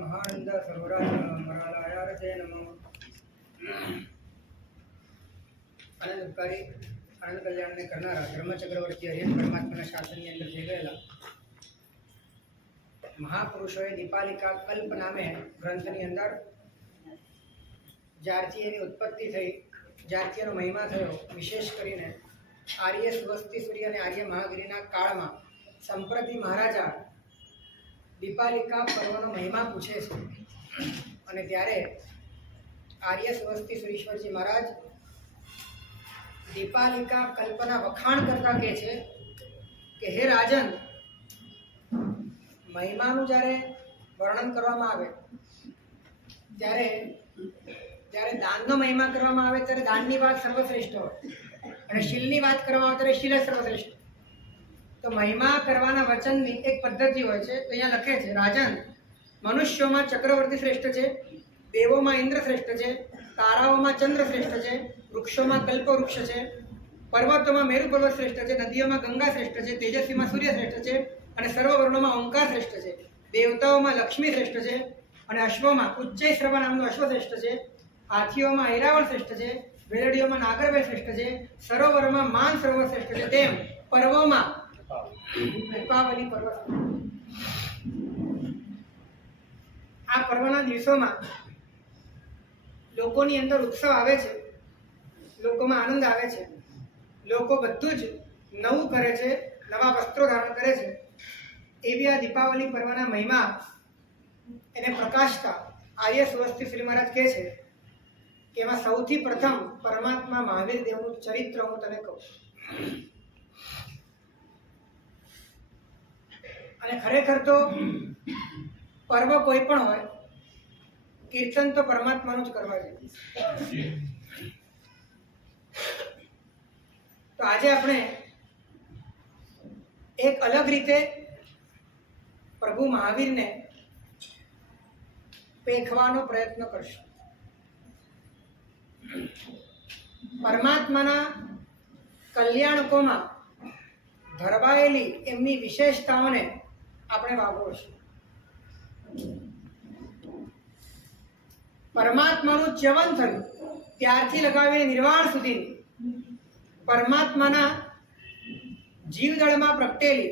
महानंद सर्वराज मरालायारते नमः। आनंदकारी आनंद कल्याण ने करनारा धर्मचक्रवर्ती हरिहर परमात्मा शासन अंदर थी गयेला महापुरुषोए दीपालिका कल्प नामे ग्रंथनी अंदर ज्यारथी एनी उत्पत्ति थई ज्यारथी एनो महिमा थयो विशेष करीने आर्य स्वस्तिश्री अने आर्य महागिरीना काळमां संप्रति महाराजा दीपालिका पर्वनो महिमा पूछे छे अने त्यारे आर्य स्वस्तिश्वरीश्वरजी महाराज दीपालिका कल्पना वखाण करता कहे छे कि हे राजन महिमानुं ज्यारे वर्णन करवामां आवे त्यारे ज्यारे दाननो महिमा करवामां आवे त्यारे दाननी वात सर्वश्रेष्ठ होय अने शीलनी वात करवामां आवे त्यारे शील सर्वश्रेष्ठ। तो महिमा करवाना वचननी एक पद्धति होय छे। तो अहींया लखे छे राजन मनुष्योमां चक्रवर्ती श्रेष्ठ छे, देवोमां इंद्र श्रेष्ठ छे, ताराओमां चंद्र श्रेष्ठ छे, वृक्षोमां कल्पवृक्ष छे, पर्वतोमां मेरु पर्वत श्रेष्ठ छे, नदीओमां गंगा श्रेष्ठ छे, तेजस्वीमां सूर्य श्रेष्ठ छे अने सर्व वर्णोमां ओंकार श्रेष्ठ छे, देवताओमां लक्ष्मी श्रेष्ठ छे अने अश्वोमां उच्चैश्रव नामनो अश्व श्रेष्ठ छे, हाथीओमां ऐरावण श्रेष्ठ छे, वेलडीओमां नागरवेल श्रेष्ठ छे, सरोवरोमां मान सरोवर श्रेष्ठ छे, तेम पर्वोमां दीपावली पर्व। आ पर्वना दिवसोमां लोकोनी अंदर उत्सव आवे छे, लोकोमां आनंद आवे छे, लोको बधुं ज नवुं करे छे, नवा वस्त्रो धारण करे छे। एवी आ दीपावली पर्वना महिमा एने प्रकाशता आर्य स्वस्ति श्री महाराज कहे छे कि एमां सौथी प्रथम परमात्मा महावीर देवनुं चरित्र हूँ तने कहूं। અને ખરેખર તો પર્વ કોઈ પણ હોય કીર્તન તો પરમાત્માનું જ કરવા જોઈએ। તો આજે આપણે એક અલગ રીતે પ્રભુ મહાવીરને પેખવાનો પ્રયત્ન કરશું। પરમાત્માના કલ્યાણકોમાં ધરવાયેલી એમની વિશેષતાઓને આપણે વાપરશું। પરમાત્માનું ચ્યવન થયું ત્યારથી લગાવીને નિર્વાણ સુધી પરમાત્માના જીવદળમાં પ્રગટેલી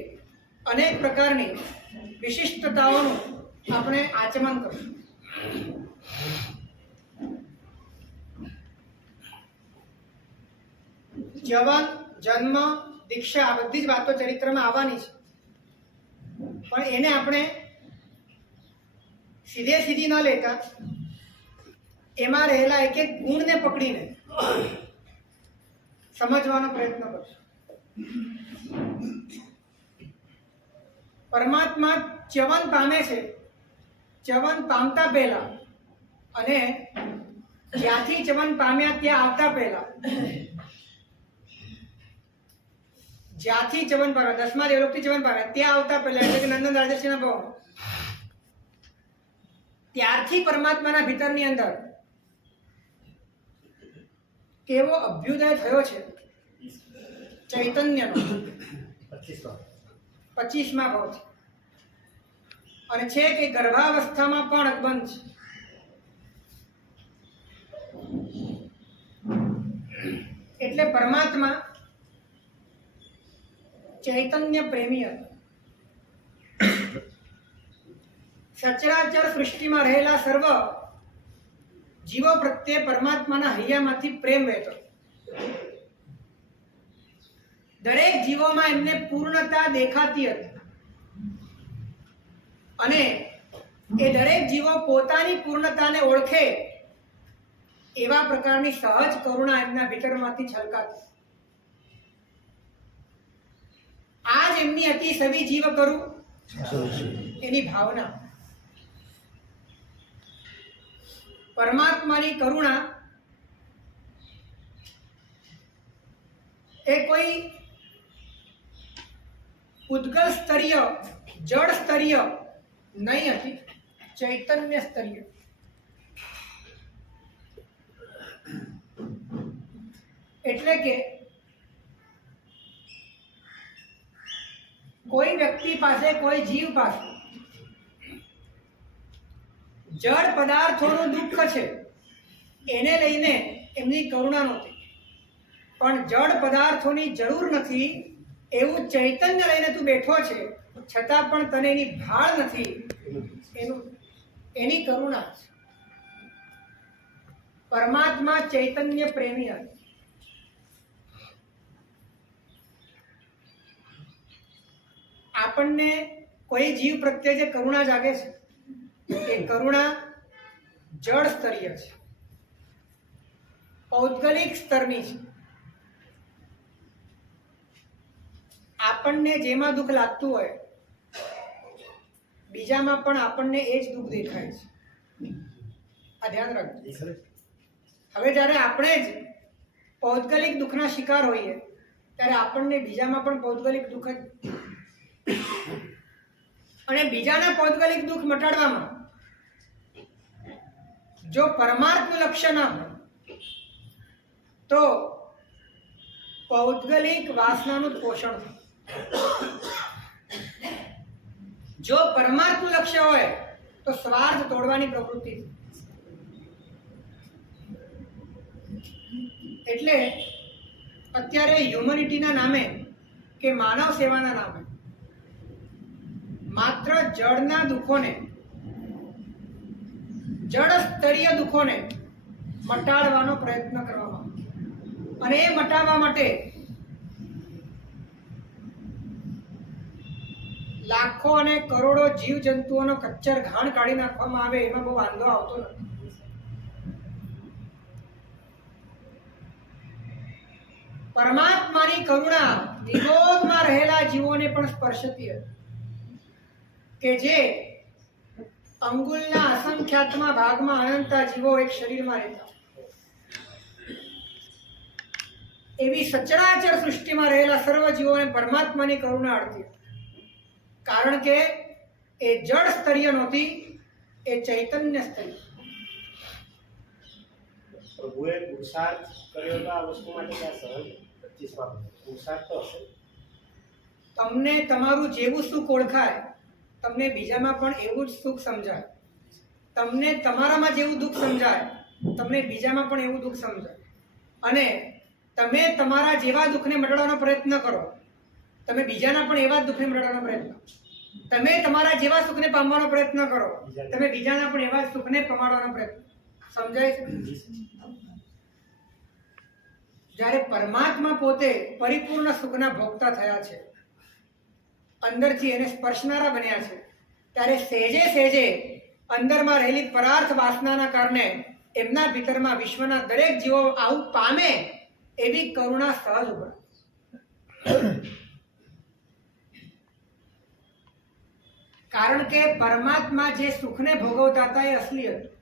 અનેક પ્રકારની વિશિષ્ટતાઓનું આપણે આચમન કરશું। ચ્યવન, જન્મ, दीक्षा आ बधी ज बातो चरित्र में आवानी छे पण एने आपणे सीधे सीधी न लेता एमां रहेला एक एक गुण ने पकड़ीने समझवानो प्रयत्न करशुं। परमात्मा च्यवन पामे छे, च्यवन पामता पहेला अने ज्यांथी च्यवन पाम्या त्यां आवता पहेला ज्याथी च्यवन पाम्या 10मा देवलोकथी च्यवन पाम्या त्यां आवता पहेला એટલે કે નંદન રાજર્ષિના ભવન ત્યારથી પરમાત્માના ભીતરની અંદર કેવો અભ્યુદય થયો છે ચૈતન્યનો 25મા ભાવથી અને છે કે ગર્ભાવસ્થામાં પણ અકબંધ છે। એટલે પરમાત્મા चैतन्य प्रेमी हतो। सचराचर सृष्टि में रहेला सर्व जीवो प्रत्ये परमात्माना हृदयमांथी प्रेम वहेतो। दरेक जीवोमां एमने पूर्णता देखाती हती अने ए दरेक जीवो पोतानी पूर्णताने ओळखे एवा प्रकारनी सहज करुणा एमना भीतरमांथी छलकाती। आज एमनी अति सभी जीव करू एनी भावना परमात्मानी करुणा ए कोई ઉદ્ગલ સ્તરીય, જળ સ્તરીય નહીં હતી, ચૈતન્ય સ્તરીય. એટલે કે કોઈ વ્યક્તિ પાસે, કોઈ જીવ પાસે જળ પદાર્થોનું દુઃખ છે, એને લઈને એમની કરુણા નહોતી. પણ જળ પદાર્થોની જરૂર નથી એવું ચૈતન્ય લઈને તું બેઠો છે, છતાં પણ તને એની ભાળ નથી, એની કરુણા છે. પરમાત્મા ચૈતન્ય પ્રેમી હતા. આપણને કોઈ જીવ પ્રત્યે જે કરુણા જાગે છે એ કરુણા જળ સ્તરીય છે, પૌદ્ગલિક સ્તરની છે. આપણને જેમાં દુઃખ લાગતું હોય બીજામાં પણ આપણને એ જ દુઃખ દેખાય છે. આ ધ્યાન રાખજો. હવે જ્યારે આપણે જ પૌદ્ગલિક દુઃખના શિકાર હોઈએ ત્યારે આપણને બીજામાં પણ પૌદ્ગલિક દુઃખ જ, અને બીજાના પૌદ્ગલિક દુઃખ મટાડવામાં જો પરમાર્થનું લક્ષ્ય ના હોય તો પૌદ્ગલિક વાસનાનું પોષણ થાય. જો પરમાર્થનું લક્ષ્ય હોય તો સ્વાર્થ તોડવાની પ્રવૃત્તિ. એટલે અત્યારે હ્યુમનિટીના નામે કે માનવ સેવાના નામે માત્ર જળના દુઃખોને, જળ સ્તરીય દુઃખોને મટાડવાનો પ્રયત્ન કરવામાં, અને એ મટાડવા માટે લાખો અને કરોડો જીવ જંતુઓનો કચ્ચર ઘાણ કાઢી નાખવામાં આવે, એમાં બહુ વાંધો આવતો નથી. પરમાત્માની કરુણા વિરોધમાં રહેલા જીવોને પણ સ્પર્શતી હતી, કે જે અંગુલના અસંખ્યાતમાં ભાગમાં અનંતા જીવો એક શરીરમાં રહેતા, એવી સચરાચર સૃષ્ટિમાં રહેલા સર્વ જીવોને પરમાત્માની કરુણા અડતી. કારણ કે એ જળ સ્તરીય નહોતી, એ ચૈતન્ય સ્તરીય. પ્રભુએ પુરુષાર્થ કર્યો તો આ વસ્તુ માટે કે સહજ 25માં પુરુષાર્થ તો હશે. તમને તમારું જેવું સુખ ઓળખાય, તમને બીજામાં પણ એવું જ સુખ સમજાય. તમને તમારામાં જેવું દુઃખ સમજાય, તમને બીજામાં પણ એવું દુઃખ સમજાય. અને તમે તમારા જેવા દુઃખને મટાડવાનો પ્રયત્ન કરો, તમે બીજાના પણ એવા જ દુઃખને મટાડવાનો પ્રયત્ન. તમે તમારા જેવા સુખને પામવાનો પ્રયત્ન કરો, તમે બીજાના પણ એવા જ સુખને પમાડવાનો પ્રયત્ન. સમજાય છે? જ્યારે પરમાત્મા પોતે પરિપૂર્ણ સુખના ભોગતા થયા છે, અંદરથી એને સ્પર્શનારા બન્યા છે, ત્યારે સહેજે સહેજે અંદરમાં રહેલી પરાર્થ વાસનાના કારણે એમના ભીતરમાં વિશ્વના દરેક જીવો આવું પામે એવી કરુણા સહજ ઉભરાય. કારણ કે પરમાત્મા જે સુખને ભોગવતા હતા એ અસલી હતું,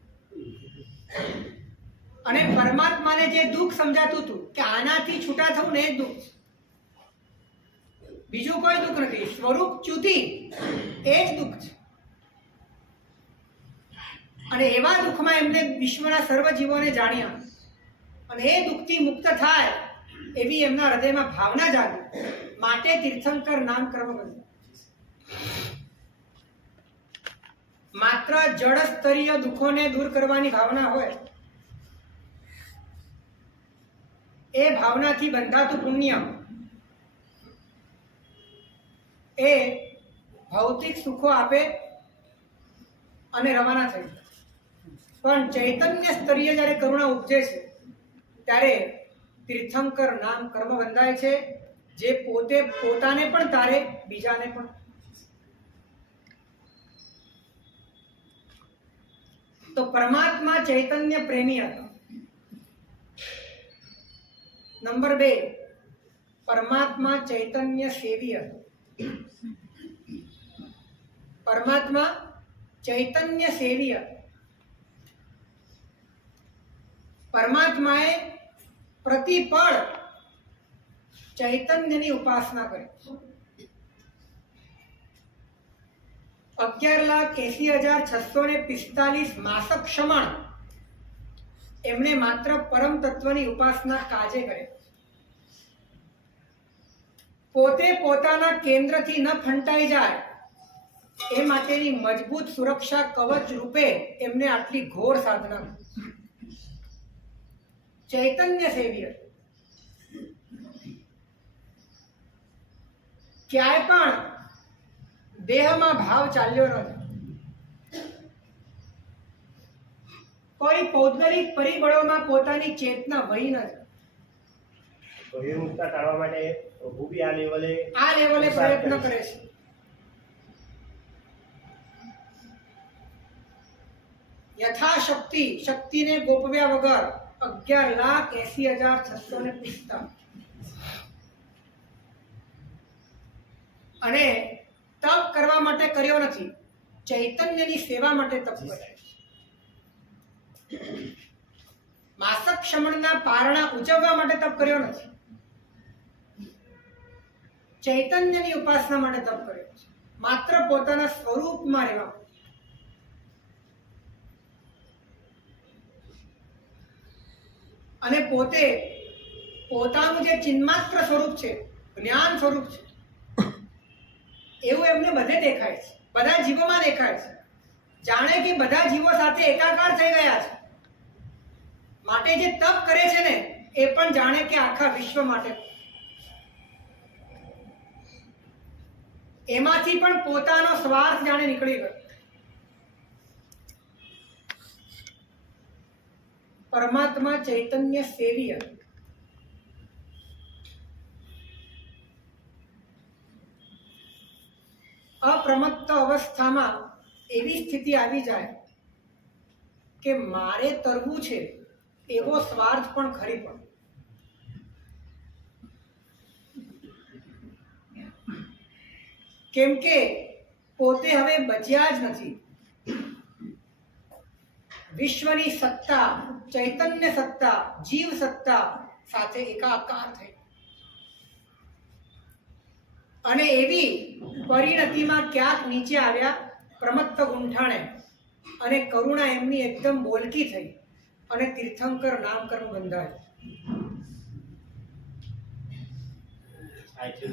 અને પરમાત્માને જે દુઃખ સમજાતું હતું કે આનાથી છૂટા થવું ને એ દુઃખ, બીજું કોઈ દુઃખ નથી. સ્વરૂપ ચ્યુતિ એ જ દુઃખ છે. અને એવા દુઃખમાં એમને વિશ્વના સર્વ જીવોને જાણ્યા, અને એ દુઃખથી મુક્ત થાય એવી એમના હૃદયમાં ભાવના જાગી. માટે તીર્થંકર નામ કર્મ બન્યું. માત્ર જળ સ્તરીય દુઃખોને દૂર કરવાની ભાવના હોય, એ ભાવનાથી બંધાતું પુણ્ય એ ભૌતિક સુખો આપે અને રવાના થઈ જાય. પણ ચૈતન્ય સ્તરીય જ્યારે કરુણા ઉપજે છે ત્યારે તીર્થંકર નામ કર્મ બંધાય છે, જે પોતે પોતાને પણ તારે, બીજાને પણ. તો પરમાત્મા ચૈતન્ય પ્રેમી હતા. નંબર 2, પરમાત્મા ચૈતન્ય સેવી હતો. પરમાત્મા ચૈતન્ય સેવી હતો. પરમાત્માએ પ્રતિપળ ચૈતન્યની ઉપાસના કરી. 11,80,645 માસક ક્ષમણ એમણે માત્ર પરમ તત્વની ઉપાસના કાજે કરે. પોતે પોતાના કેન્દ્રથી ન ફંટાઈ જાય એ માટેની મજબૂત સુરક્ષા કવચ રૂપે એમને આટલી ઘોર સાધના. ચૈતન્ય સેવ્ય ક્યાંય પણ દેહમાં ભાવ ચાલ્યો નથી. કોઈ પૌદ્ગલિક પરિબળોમાં પોતાની ચેતના વહી નથી. બહિર્મુખતા ટાળવા માટે પ્રભુ બી આ લેવલે પ્રયત્ન કરે છે. યથાશક્તિ શક્તિને ગોપવ્યા વગર 11,80,645 અને તપ કરવા માટે કર્યો નથી, ચૈતન્યની સેવા માટે તપ કરે. માસક ક્ષમણના પારણા ઉજવવા માટે તપ કર્યો નથી, ચૈતન્યની ઉપાસના માટે તપ કર્યો છે. માત્ર પોતાના સ્વરૂપમાં રહેવા. અને પોતે પોતાનું જે ચિન્માત્ર સ્વરૂપ છે, જ્ઞાન સ્વરૂપ છે, એવું એમને બધે દેખાય છે, બધા જીવોમાં દેખાય છે. જાણે કે બધા જીવો સાથે એકાકાર થઈ ગયા છે. માટે જે તપ કરે છે ને એ પણ જાણે કે આખા વિશ્વ માટે. એમાંથી પણ પોતાનો સ્વાર્થ જાણે નીકળી ગયો. પરમાત્મા ચૈતન્ય સેવ્ય અપ્રમત્ત અવસ્થામાં એવી સ્થિતિ આવી જાય કે મારે તરવું છે એવો સ્વાર્થ પણ ખરી પણ. કેમ કે પોતે હવે બચ્યા જ નથી. વિશ્વની સત્તા, ચૈતન્ય સત્તા, જીવ સત્તા સાથે એકાકાર થઈ અને એવી પરિણતિમાં ક્યાંક નીચે આવ્યા પ્રમત્ત ગુંઠાણે અને કરુણા એમની એકદમ બોલકી થઈ અને તીર્થંકર નામકર્મ બંધાય.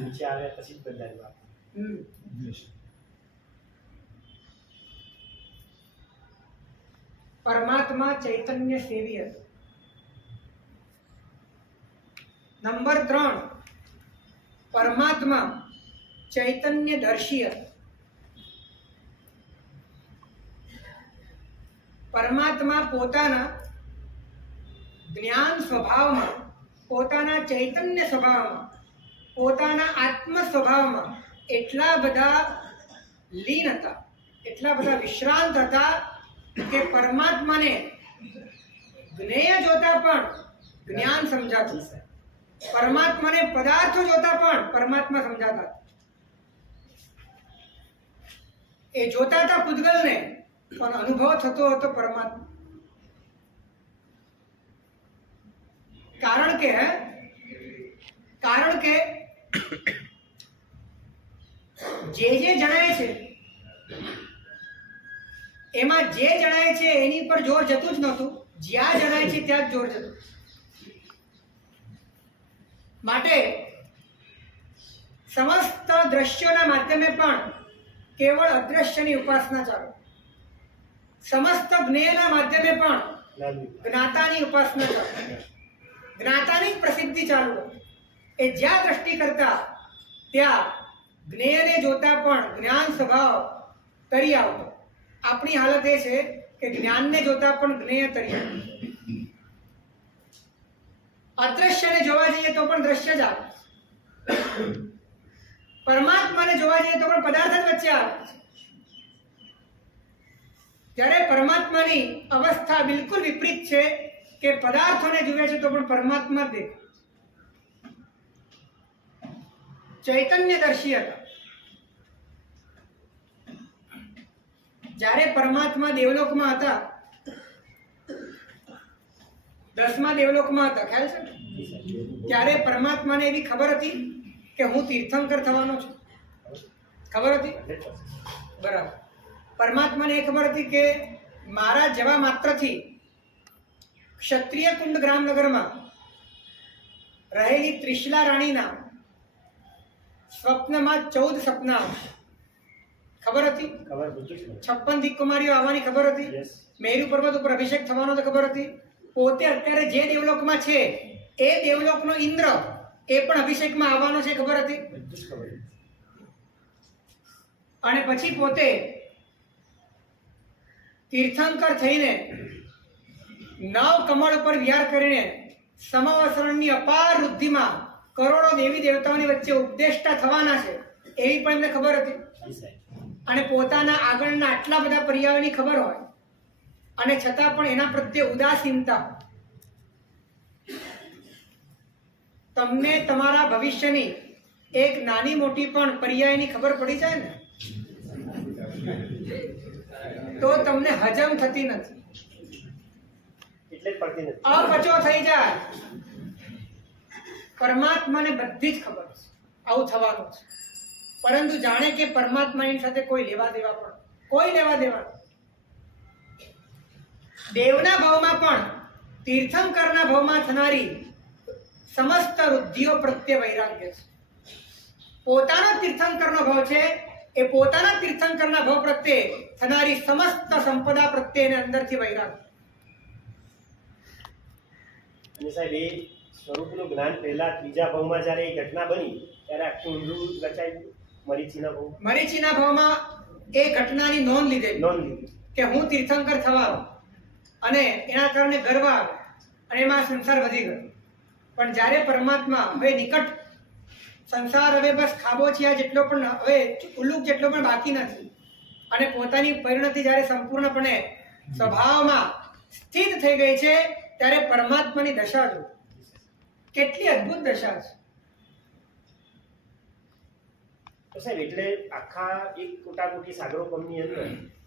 નીચે આવ્યા પછી જ બંધાય. પરમાત્મા ચૈતન્ય સેવ્ય. નંબર 3, પરમાત્મા ચૈતન્ય દર્શીય. પરમાત્મા પોતાના જ્ઞાન સ્વભાવમાં, પોતાના ચૈતન્ય સ્વભાવમાં, પોતાના આત્મ સ્વભાવમાં એટલા બધા લીન હતા, એટલા બધા વિશ્રાંત હતા કે પરમાત્માને જ્ઞેય જોતા પણ જ્ઞાન સમજાતું, પરમાત્માને પદાર્થો જોતા પણ પરમાત્મા સમજાતા. એ જોતા હતા પૂતગલને પણ અનુભવ થતો હતો પરમાત્મા. કારણ કે જે જણાય છે એમાં જે જણાય છે એની પર જોર જતું જ નહોતું, જ્યાં જણાય છે ત્યાં જ જોર જતું. માટે સમસ્ત દ્રશ્યોના માધ્યમે પણ કેવળ અદ્રશ્યની ઉપાસના ચાલુ, સમસ્ત જ્ઞેયના માધ્યમે પણ જ્ઞાતાની ઉપાસના ચાલુ, જ્ઞાતાની પ્રસિદ્ધિ ચાલુ. એ જ્યાં દ્રષ્ટિ કરતા ત્યાં જ્ઞેયને જોતા પણ જ્ઞાન સ્વભાવ તરી આવતો. આપણી હાલત એ છે કે જ્ઞાનને જોતા પણ જ્ઞેય તરી આવે. અદ્રશ્યને જોવા જઈએ તો પણ દ્રશ્ય જ આવે, પરમાત્માને જોવા જઈએ તો પણ પદાર્થ જ વચ્ચે આવે. જ્યારે પરમાત્માની અવસ્થા બિલકુલ વિપરીત છે કે પદાર્થોને જુએ છે તો પણ પરમાત્મા દેખાય. ચૈતન્ય દર્શી હતા. જ્યારે પરમાત્મા દેવલોકમાં હતા, 10મા દેવલોકમાં હતા, ખ્યાલ છે, ત્યારે પરમાત્માને એવી ખબર હતી કે હું તીર્થંકર થવાનો છું? ખબર હતી? બરાબર. પરમાત્માને એ ખબર હતી કે મારા જવા માત્રથી ક્ષત્રિય કુંડ ગ્રામનગરમાં રહેલી ત્રિશલા રાણીના સ્વપ્નમાં 14 સપના ખબર હતી, ખબર બધું જ 56 દિક્કુમારીઓ આવવાની ખબર હતી, યસ મેરુ પર્વત ઉપર અભિષેક થવાનો તો ખબર હતી, પોતે અત્યારે જે દેવલોકમાં છે એ દેવલોકનો ઇન્દ્ર એ પણ અભિષેકમાં આવવાનો છે ખબર હતી. બધું જ ખબર અને પછી પોતે તીર્થંકર થઈને 9 કમળ ઉપર વિહાર કરીને સમવસરણની અપાર વૃદ્ધિમાં કરોડો દેવી દેવતાઓની વચ્ચે ઉપદેષ્ટા થવાના છે એવી પણ એમને ખબર હતી. જી સાહેબ અને પોતાના આગળના આટલા બધા પર્યાયોની ખબર હોય અને છતાં પણ એના પ્રત્યે ઉદાસીનતા. તમને તમારા ભવિષ્યની એક નાની મોટી પણ પર્યાયની ખબર પડી જાય ને તો તમને હજમ થતી નથી, એટલે જ પડતી નથી. અપચો થઈ જાય. પરમાત્માને બધી જ ખબર છે આવું થવાનું છે, પરંતુ જાણે કે પરમાત્માની સાથે કોઈ લેવા દેવા પણ કોઈ લેવા દેવા નથી. દેવના ભાવમાં પણ તીર્થંકરના ભાવમાં થનારી સમસ્ત વૃદ્ધિઓ પ્રત્યે વૈરાગ્ય છે. પોતાનો તીર્થંકરનો ભાવ છે એ પોતાના તીર્થંકરના ભાવ પ્રત્યે થનારી સમસ્ત સંપદા પ્રત્યે એને અંદરથી વૈરાગ્ય. અને સાહેબ એ સ્વરૂપનું જ્ઞાન પહેલા ત્રીજા ભાવમાં જ્યારે એ ઘટના બની ત્યારે આખું ઊંડું રચાયું મરીચીના ભાવ મરીચીના ભાવમાં એ ઘટનાની નોંધ લીધેલી નોંધ લીધી. કે હું તીર્થંકર થવાનો અને એના કારણે ગર્વ આવે અને એમાં સંસાર વધી ગયો. પણ જ્યારે પરમાત્મા હવે નિકટ સંસાર હવે બસ ખાબોચિયા જેટલો પણ હવે ઉલ્લુક જેટલો પણ બાકી નથી અને પોતાની પરિણતિ જ્યારે સંપૂર્ણપણે સ્વભાવમાં સ્થિત થઈ ગઈ છે ત્યારે પરમાત્માની દશા જો કેટલી અદ્ભુત દશા છે. તો સાહેબ એટલે આખા એક કોટાકોટી સાગરોપમની અંદર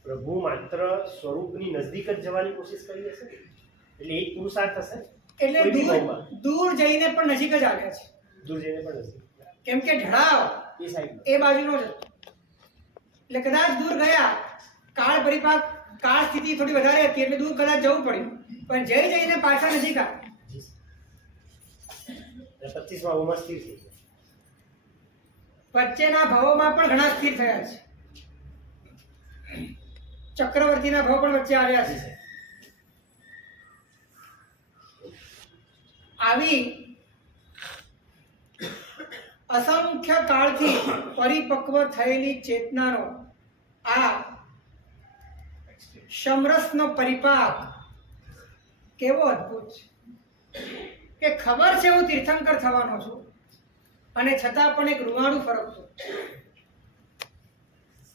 પ્રભુ માત્ર સ્વરૂપની નજદીક જ જવાની કોશિશ કરી હશે, એટલે એક પુરુષાર્થ હશે. એટલે કોઈ બી દૂર ભાવમાં. દૂર જઈને પણ નજીક જ આવ્યા છે, દૂર જઈને પણ હશે કેમ કે ઢળાવ એ સાહેબ એ બાજુનો જ હતો. એટલે કદાચ દૂર ગયા, કાળ પરિપાક કાળ સ્થિતિ થોડી વધારે હતી એટલે દૂર કદાચ જવું પડ્યું, પણ જઈ જઈને પાછા નજીક આવ્યા. 25માં ભાવમાં સ્થિર થઈ ગયા. વચ્ચેના ભાવોમાં પણ ઘણા સ્થિર થયા છે. ચક્રવર્તીના ભાવ પણ વચ્ચે આવ્યા છે. આવી અસંખ્ય કાળથી પરિપક્વ થયેલી ચેતનાનો આ સમરસનો પરિપાક કેવો અદ્ભુત છે કે ખબર છે હું તીર્થંકર થવાનો છું અને છતાં પણ એક રૂવાણું ફરકતું.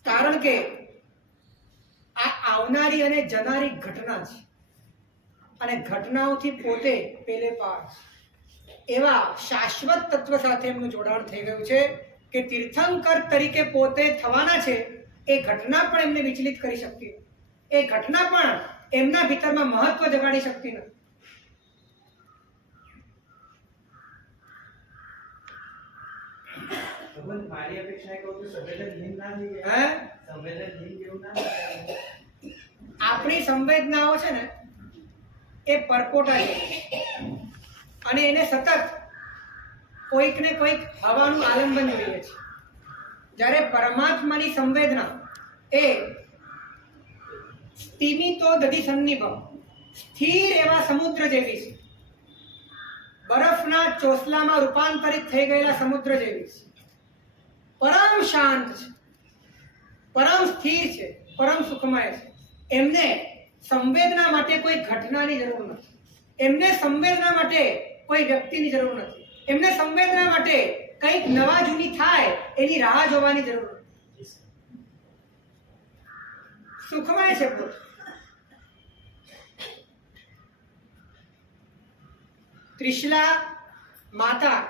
કારણ કે આ આવનારી અને જનારી ઘટના છે અને ઘટનાઓથી પોતે પેલે પાર છે. એવા શાશ્વત તત્વ સાથે એમનું જોડાણ થઈ ગયું છે કે તીર્થંકર તરીકે પોતે થવાના છે એ ઘટના પણ એમને વિચલિત કરી શકતી નથી. એ ઘટના પણ એમના ભીતરમાં મહત્વ જગાડી શકતી નથી. મારી અપેક્ષા કહું તો સંવેદનહીન ના થઈ જાય. હે? સંવેદનહીન જેવું ના થાય. આપણી સંવેદનાઓ છે ને એ પરપોટા જેવી છે અને એને સતત કોઈક ને કોઈક હવાનું આલંબન જોઈએ છે. જ્યારે પરમાત્માની સંવેદના એ સ્થિમિતો દધિ સન્નિભ સ્થિર એવા સમુદ્ર જેવી છે. બરફના ચોસલામાં રૂપાંતરિત થઈ ગયેલા સમુદ્ર જેવી છે. પરમ શાંત છે, પરમ સ્થિર છે, પરમ સુખમય છે. એમને સંવેદના માટે કોઈ ઘટનાની જરૂર નથી, એમને સંવેદના માટે કોઈ વ્યક્તિની જરૂર નથી, એમને સંવેદના માટે કંઈક નવા જૂની થાય એની રાહ જોવાની જરૂર નથી. સુખમય છે પોતે. ત્રિશલા માતા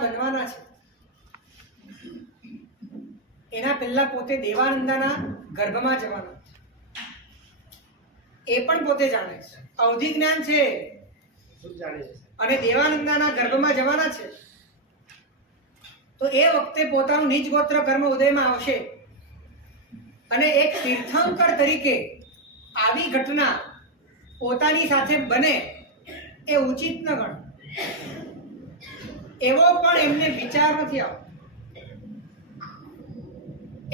બનવાના છે એના પહેલા પોતે દેવાનંદાના ગર્ભમાં જવાના એ પણ પોતે જાણે છે. અવધિ જ્ઞાન છે, શું જાણે છે સાહેબ? અને દેવાનંદના ગર્ભમાં જવાના છે, તો એ વખતે પોતાનું નિજ ગોત્ર કર્મ ઉદયમાં આવશે અને એક તીર્થંકર તરીકે આવી ઘટના પોતાની સાથે બને એ ઉચિત ન ગણ. એવો પણ એમને વિચાર નથી આવતો.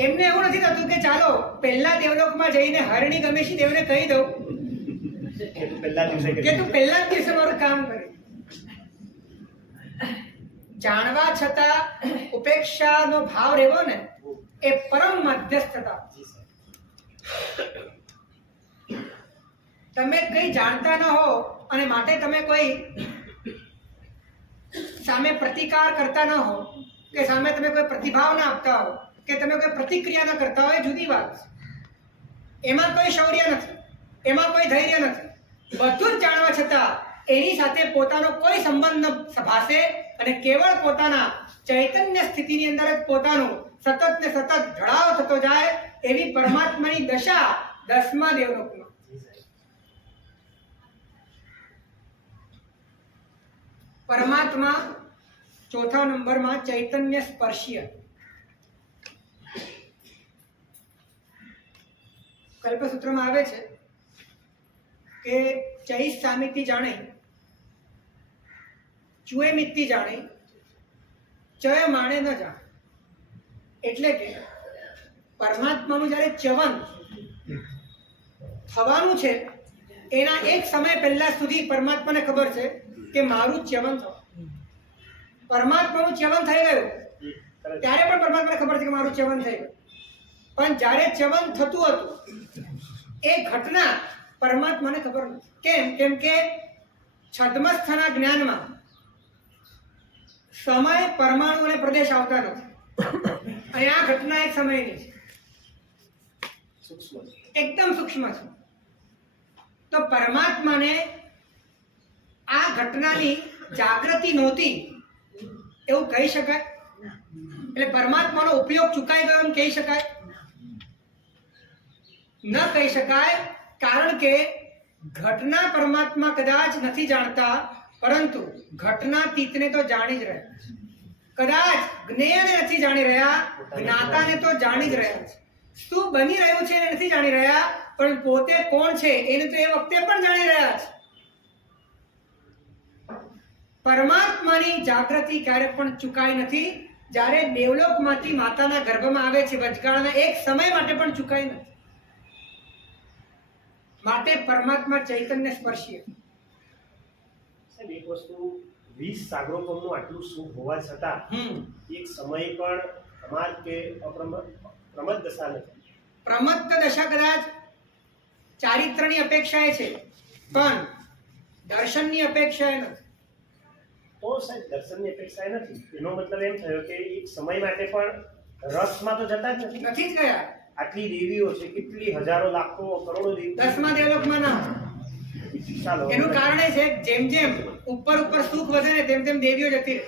એમને એવું નથી થતું કે ચાલો પહેલા દેવલોકમાં જઈને હરણી ગમેશી દેવને કહી દઉં કે તું પહેલા દિવસે કે તું પહેલા જ દિવસે મારું કામ કરે. જાણવા છતાં ઉપેક્ષાનો ભાવ રહેવો ને એ પરમ મધ્યસ્થતા. તમે કઈ જાણતા ન હો અને માટે તમે કોઈ સામે પ્રતિકાર કરતા ન હો કે સામે તમે કોઈ પ્રતિભાવ ના આપતા હો કે તમે કોઈ પ્રતિક્રિયા ન કરતા હોય, જુદી વાત છે. એમાં કોઈ શૌર્ય નથી, એમાં કોઈ ધૈર્ય નથી. બધું જ જાણવા છતાં એની સાથે પોતાનો કોઈ સંબંધ ન ભાસે અને કેવળ પોતાના ચૈતન્ય સ્થિતિની અંદર જ પોતાનું સતત ને સતત ઢળાવ થતો જાય એવી પરમાત્માની દશા 10મા દેવલોકમાં. પરમાત્મા 4થા નંબરમાં ચૈતન્ય સ્પર્શીય. કલ્પસૂત્રમાં આવે છે કે ચૈસ સામિતી જાણે, ચુએ મિત્તી જાણે, ચય માણે ન જાણે. એટલે કે પરમાત્માનું જ્યારે ચ્યવન થવાનું છે એના એક સમય પહેલા સુધી પરમાત્માને ખબર છે કે મારું ચ્યવન થવાનું. પરમાત્માનું ચ્યવન થઈ ગયું ત્યારે પણ પરમાત્માને ખબર છે કે મારું ચ્યવન થઈ ગયું. પણ જ્યારે ચ્યવન થતું હતું એ ઘટના પરમાત્માને ખબર નથી. કેમ કે છદ્મસ્થના જ્ઞાનમાં સમય, પરમાણુ અને પ્રદેશ આવતા નથી. અને આ ઘટના એક સમયની છે, એકદમ સૂક્ષ્મ છે. તો પરમાત્માને આ ઘટનાની જાગૃતિ નહોતી એવું કહી શકાય? એટલે પરમાત્માનો ઉપયોગ ચૂકાઈ ગયો એમ કહી શકાય? ન કહી શકાય. કારણ કે ઘટના પરમાત્મા કદાચ નથી જાણતા, પરંતુ ઘટનાતીતને તો જાણી જ રહ્યા છે. કદાચ જ્ઞેયને નથી જાણી રહ્યા, જ્ઞાતાને તો જાણી જ રહ્યા છે. શું બની રહ્યું છે એને નથી જાણી રહ્યા, પણ પોતે કોણ છે એને તો એ વખતે પણ જાણી રહ્યા છે. પરમાત્માની જાગૃતિ ક્યારે પણ ચૂકાઈ નથી. જ્યારે દેવલોકમાંથી માતાના ગર્ભમાં આવે છે વચગાળાના એક સમય માટે પણ ચૂકાઈ નથી. માટે પરમાત્મા ચૈતન્ય સ્પર્શીય. એક વસ્તુ 20 સાગરોપમનું આટલું સુખ હોવા છતાં એક સમય પણ પ્રમાદ કે પ્રમદ દશા નથી. પ્રમદ દશા કદાચ ચારિત્રની અપેક્ષાએ છે, પણ દર્શનની અપેક્ષાએ નથી. તો સાહેબ દર્શનની અપેક્ષા નથી, એનો મતલબ એમ થયો કે એક સમય માટે પણ રસમાં તો જતા જ નથી જ ગયા. આટલી દેવીઓ છે, કેટલી હજારો લાખો કરોડો દેવી, 10મા દેવલોકમાં ના. ચાલો એનું કારણ એ છે જેમ જેમ ઉપર સુખ વધે ને તેમ તેમ દેવીઓ જતી રહે.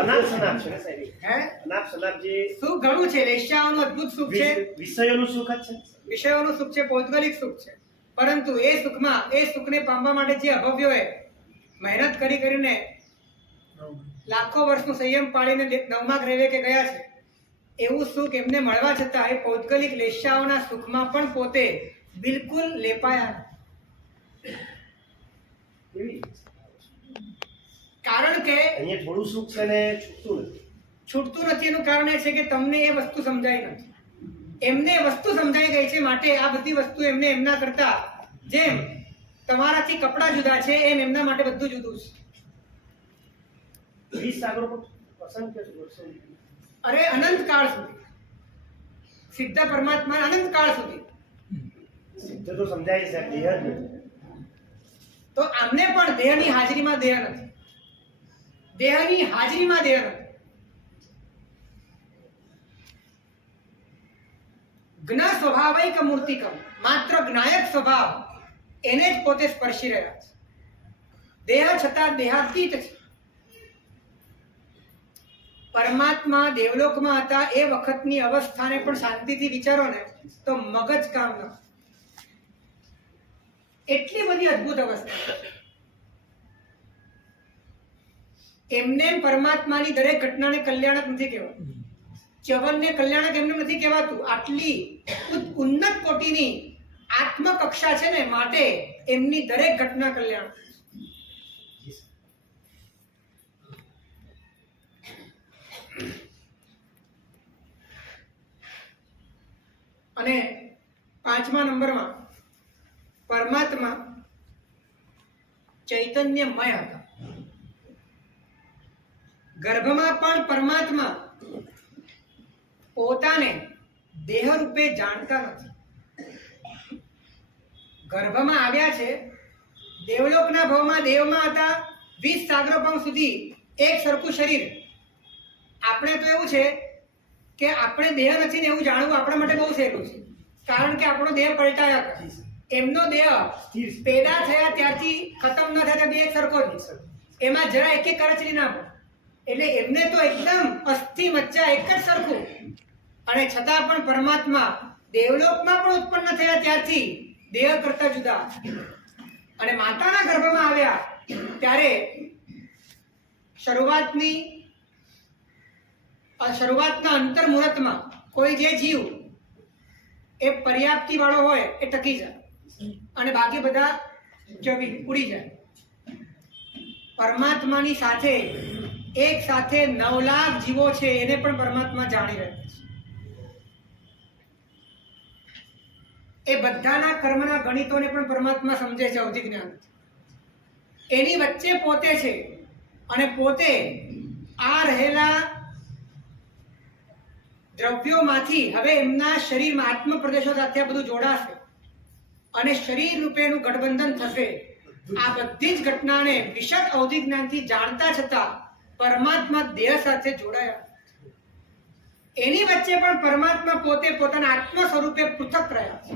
અનાપ શનાપ છે ને સાહેબ. હે અનાપ શનાપ જે સુખ ઘણું છે. વેશ્યાઓનું અદ્ભુત સુખ છે, વિષયોનું સુખ જ છે, વિષયોનું સુખ છે, પૌદ્ગલિક સુખ છે. પરંતુ એ સુખમાં, એ સુખને પામવા માટે જે અભવ્યોએ મહેનત કરીને લાખો વર્ષનું સંયમ પાડીને 9મા ગ્રહે કે ગયા છે, એવું સુખ એમને મળવા છતાં એ પૌદ્ગલિક લેશ્યાઓના સુખમાં પણ પોતે બિલકુલ લેપાયા. કારણ કે અહીંયા થોડું સુખ છે ને છૂટતું નથી. એનું કારણ એ છે કે તમને એ વસ્તુ સમજાઈ નથી. એમને વસ્તુ સમજાઈ ગઈ છે, માટે આ બધી વસ્તુ એમને એમના કરતા, જેમ તમારાથી કપડા જુદા છે એમ એમના માટે બધું જુદું છે. 20 સાગરો અસંખ્ય વર્ષો, અરે અનંત કાળ સુધી, સિદ્ધ પરમાત્મા અનંત કાળ સુધી. સિદ્ધ તો સમજાય છે, દેહ જ નથી. તો આમને પણ દેહની હાજરીમાં દેહ નથી, દેહની હાજરીમાં દેહ નથી. જ્ઞ સ્વભાવૈક મૂર્તિકમ, માત્ર જ્ઞાયક સ્વભાવ એને જ પોતે સ્પર્શી રહ્યા છે. દેહ છતાં દેહાતીત છે. પરમાત્મા દેવલોકમાં હતા એ વખતની અવસ્થાને પણ શાંતિથી વિચારો ને તો મગજ કામ ન. એટલી બધી અદ્ભુત અવસ્થા છે. એમને પરમાત્માની દરેક ઘટનાને કલ્યાણક નથી કહેવાતું. ચ્યવનને કલ્યાણક એમને નથી કહેવાતું. આટલી ઉન્નત કોટીની આત્મકક્ષા છે ને, માટે એમની દરેક ઘટના કલ્યાણ. અને 5મા નંબરમાં પરમાત્મા ચૈતન્યમય હતા. ગર્ભમાં પણ પરમાત્મા પોતાને દેહ રૂપે જાણતા નથી. ગર્ભમાં આવ્યા છે, દેવલોકના ભવમાં દેવમાં હતા, 20 સાગરોપમ સુધી એક સરખું શરીર. આપણે તો એવું છે કે આપણે દેહ નથી ને એવું જાણવું આપણા માટે બહુ સહેલું છે, કારણ કે આપણો દેહ પલટાયા કરે. એમનો દેહ પેદા થયા ત્યારથી ખતમ ન થયા બે એક સરખો જ, એમાં જરા એક એક કરચલી ના પડે. એટલે એમને તો એકદમ અસ્થિ મજ્જા એક જ સરખું. અને છતાં પણ પરમાત્મા દેવલોકમાં પણ ઉત્પન્ન થયા ત્યારથી દેહ કરતા જુદા. અને માતાના ગર્ભમાં આવ્યા ત્યારે શરૂઆતના અંતર મુહૂર્તમાં કોઈ જે જીવ એ પર્યાપ્તિ વાળો હોય એ ટકી જાય અને બાકી બધા ઉડી જાય. પરમાત્માની સાથે એક સાથે 9 લાખ જીવો છે, એને પણ પરમાત્મા જાણી રહ્યા છે. એ બધાના કર્મના ગણિતોને પણ પરમાત્મા સમજે છે અવધિ જ્ઞાન. એની વચ્ચે પોતે છે અને પોતે આ રહેલા દ્રવ્યોમાંથી હવે એમના શરીરમાં આત્મ પ્રદેશો સાથે બધું જોડાશે અને શરીર રૂપેનું ગઠબંધન થશે. આ બધી જ ઘટનાને વિશદ અવધિ જ્ઞાનથી જાણતા છતાં પરમાત્મા દેહ સાથે જોડાયા. એની વચ્ચે પણ પરમાત્મા પોતે પોતાના આત્મ સ્વરૂપે પૃથક રહ્યા છે.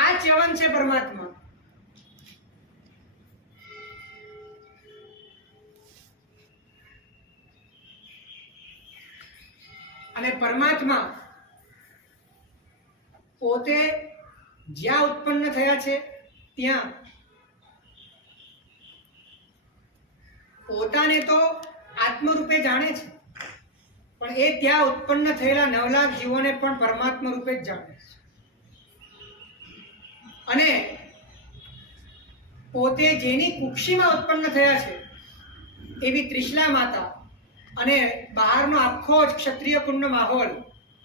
આ ચ્યવન છે પરમાત્મા. અને પરમાત્મા પોતે જ્યાં ઉત્પન્ન થયા છે ત્યાં પોતાને તો આત્મરૂપે જાણે છે, પણ એ ત્યાં ઉત્પન્ન થયેલા 9 લાખ જીવોને પણ પરમાત્મા રૂપે જ જાણે છે. અને પોતે જેની કુક્ષીમાં ઉત્પન્ન થયા છે એવી ત્રિશલા માતા અને બહારનો આખો જ ક્ષત્રિય કુંડ માહોલ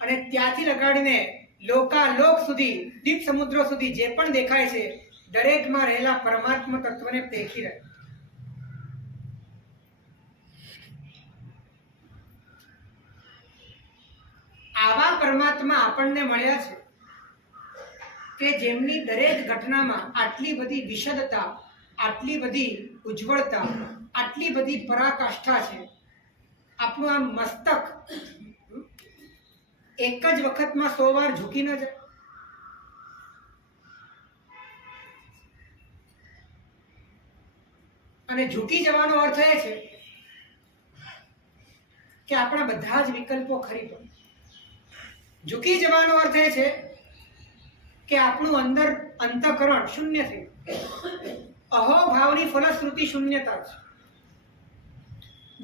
અને ત્યાંથી લગાડીને લોકાલોક સુધી, દીપ સમુદ્ર સુધી જે પણ દેખાય છે દરેકમાં રહેલા પરમાત્મા તત્વને દેખી રહ્યા. આવા પરમાત્મા આપણને મળ્યા છે કે જેમની દરેક ઘટનામાં આટલી બધી વિશદતા, આટલી બધી ઉજ્જવળતા, આટલી બધી પરાકાષ્ઠા છે. આપણું આમ મસ્તક એક જ વખતમાં 100 વાર ઝૂકી ન જાય. અને ઝૂકી જવાનો અર્થ એ છે કે આપણા બધા જ વિકલ્પો ખરી પડે. ઝૂકી જવાનો અર્થ એ છે કે આપણું અંદર અંતઃકરણ શૂન્ય થઈ ગયું. અહોભાવની ફલશ્રુતિ શૂન્યતા છે.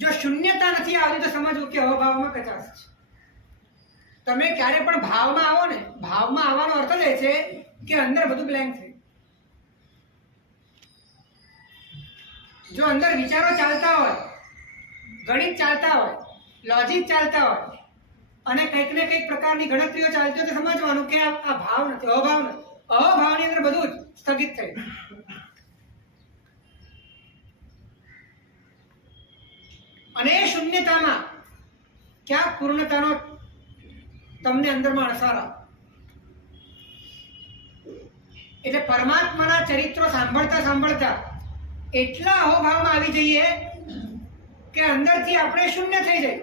જો શૂન્યતા નથી આવતી તો સમજવું કે અહોભાવમાં કચાશ છે. તમે ક્યારે પણ ભાવમાં આવો ને, ભાવમાં આવવાનો અર્થ એ છે કે અંદર બધું બ્લેન્ક થઈ. જો અંદર વિચારો ચાલતા હોય, ગણિત ચાલતા હોય, લોજિક ચાલતા હોય અને કંઈક ને કંઈક પ્રકારની ગણતરીઓ ચાલતી હોય તો સમજવાનું કે આ ભાવ નથી, અભાવ નથી. અભાવની અંદર બધું જ સ્થગિત થઈ. અને એ શૂન્યતામાં ક્યાંક પૂર્ણતાનો તમને અંદરમાં અણસાર. એટલે પરમાત્માના ચરિત્રો સાંભળતા સાંભળતા એટલા અહોભાવમાં આવી જઈએ કે અંદરથી આપણે શૂન્ય થઈ જાય.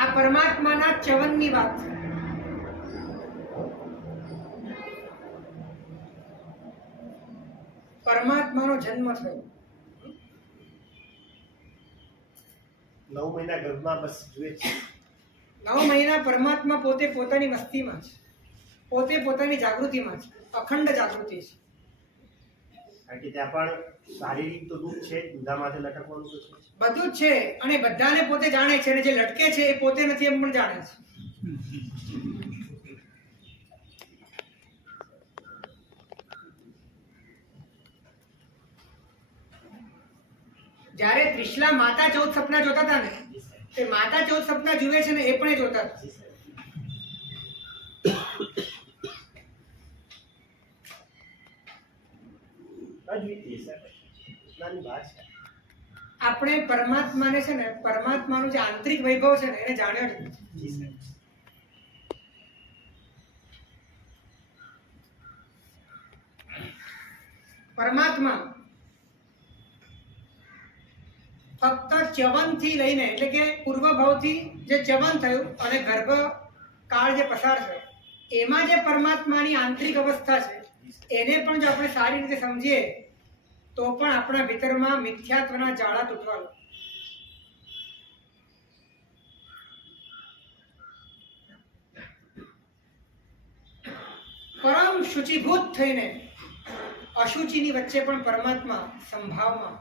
આ પરમાત્માના ચ્યવનની વાત છે. પરમાત્માનો જન્મ થયો 9 મહિના ગર્ભમાં બસ જુએ છે. 9 મહિના પરમાત્મા પોતે પોતાની મસ્તીમાં છે, પોતે પોતાની જાગૃતિમાં છે, અખંડ જાગૃતિ છે. કારણ કે ત્યાં પણ શારીરિક તો દુઃખ છે, ઊંધા માથે લટકવાનું તો છે. બધું જ છે અને બધાને પોતે જાણે છે અને જે લટકે છે એ પોતે નથી એમ પણ જાણે છે. જ્યારે ત્રિશલા માતા 14 સપના જોતા હતા ને, તે માતા 14 સપના જુએ છે ને એ પણ એ જોતા હતા. જી સાહેબ. અદ્વિતીય સાહેબ. નાની વાત છે. આપણે પરમાત્માને છે ને, પરમાત્માનું જે આંતરિક વૈભવ છે ને એને જાણ્યો જ નથી. જી સાહેબ. પરમાત્મા ફક્ત ચ્યવનથી લઈને એટલે કે પૂર્વભાવથી જે ચ્યવન થયું અને ગર્ભ કાળ જે પસાર થયો એમાં જે પરમાત્માની આંતરિક અવસ્થા છે એને પણ જો આપણે સારી રીતે સમજીએ તો પણ આપણા ભીતરમાં મિથ્યાત્વના જાળા તૂટવા લાગે. પરમ શુચિભૂત થઈને અશુચિની વચ્ચે પણ પરમાત્મા સંભાવમાં.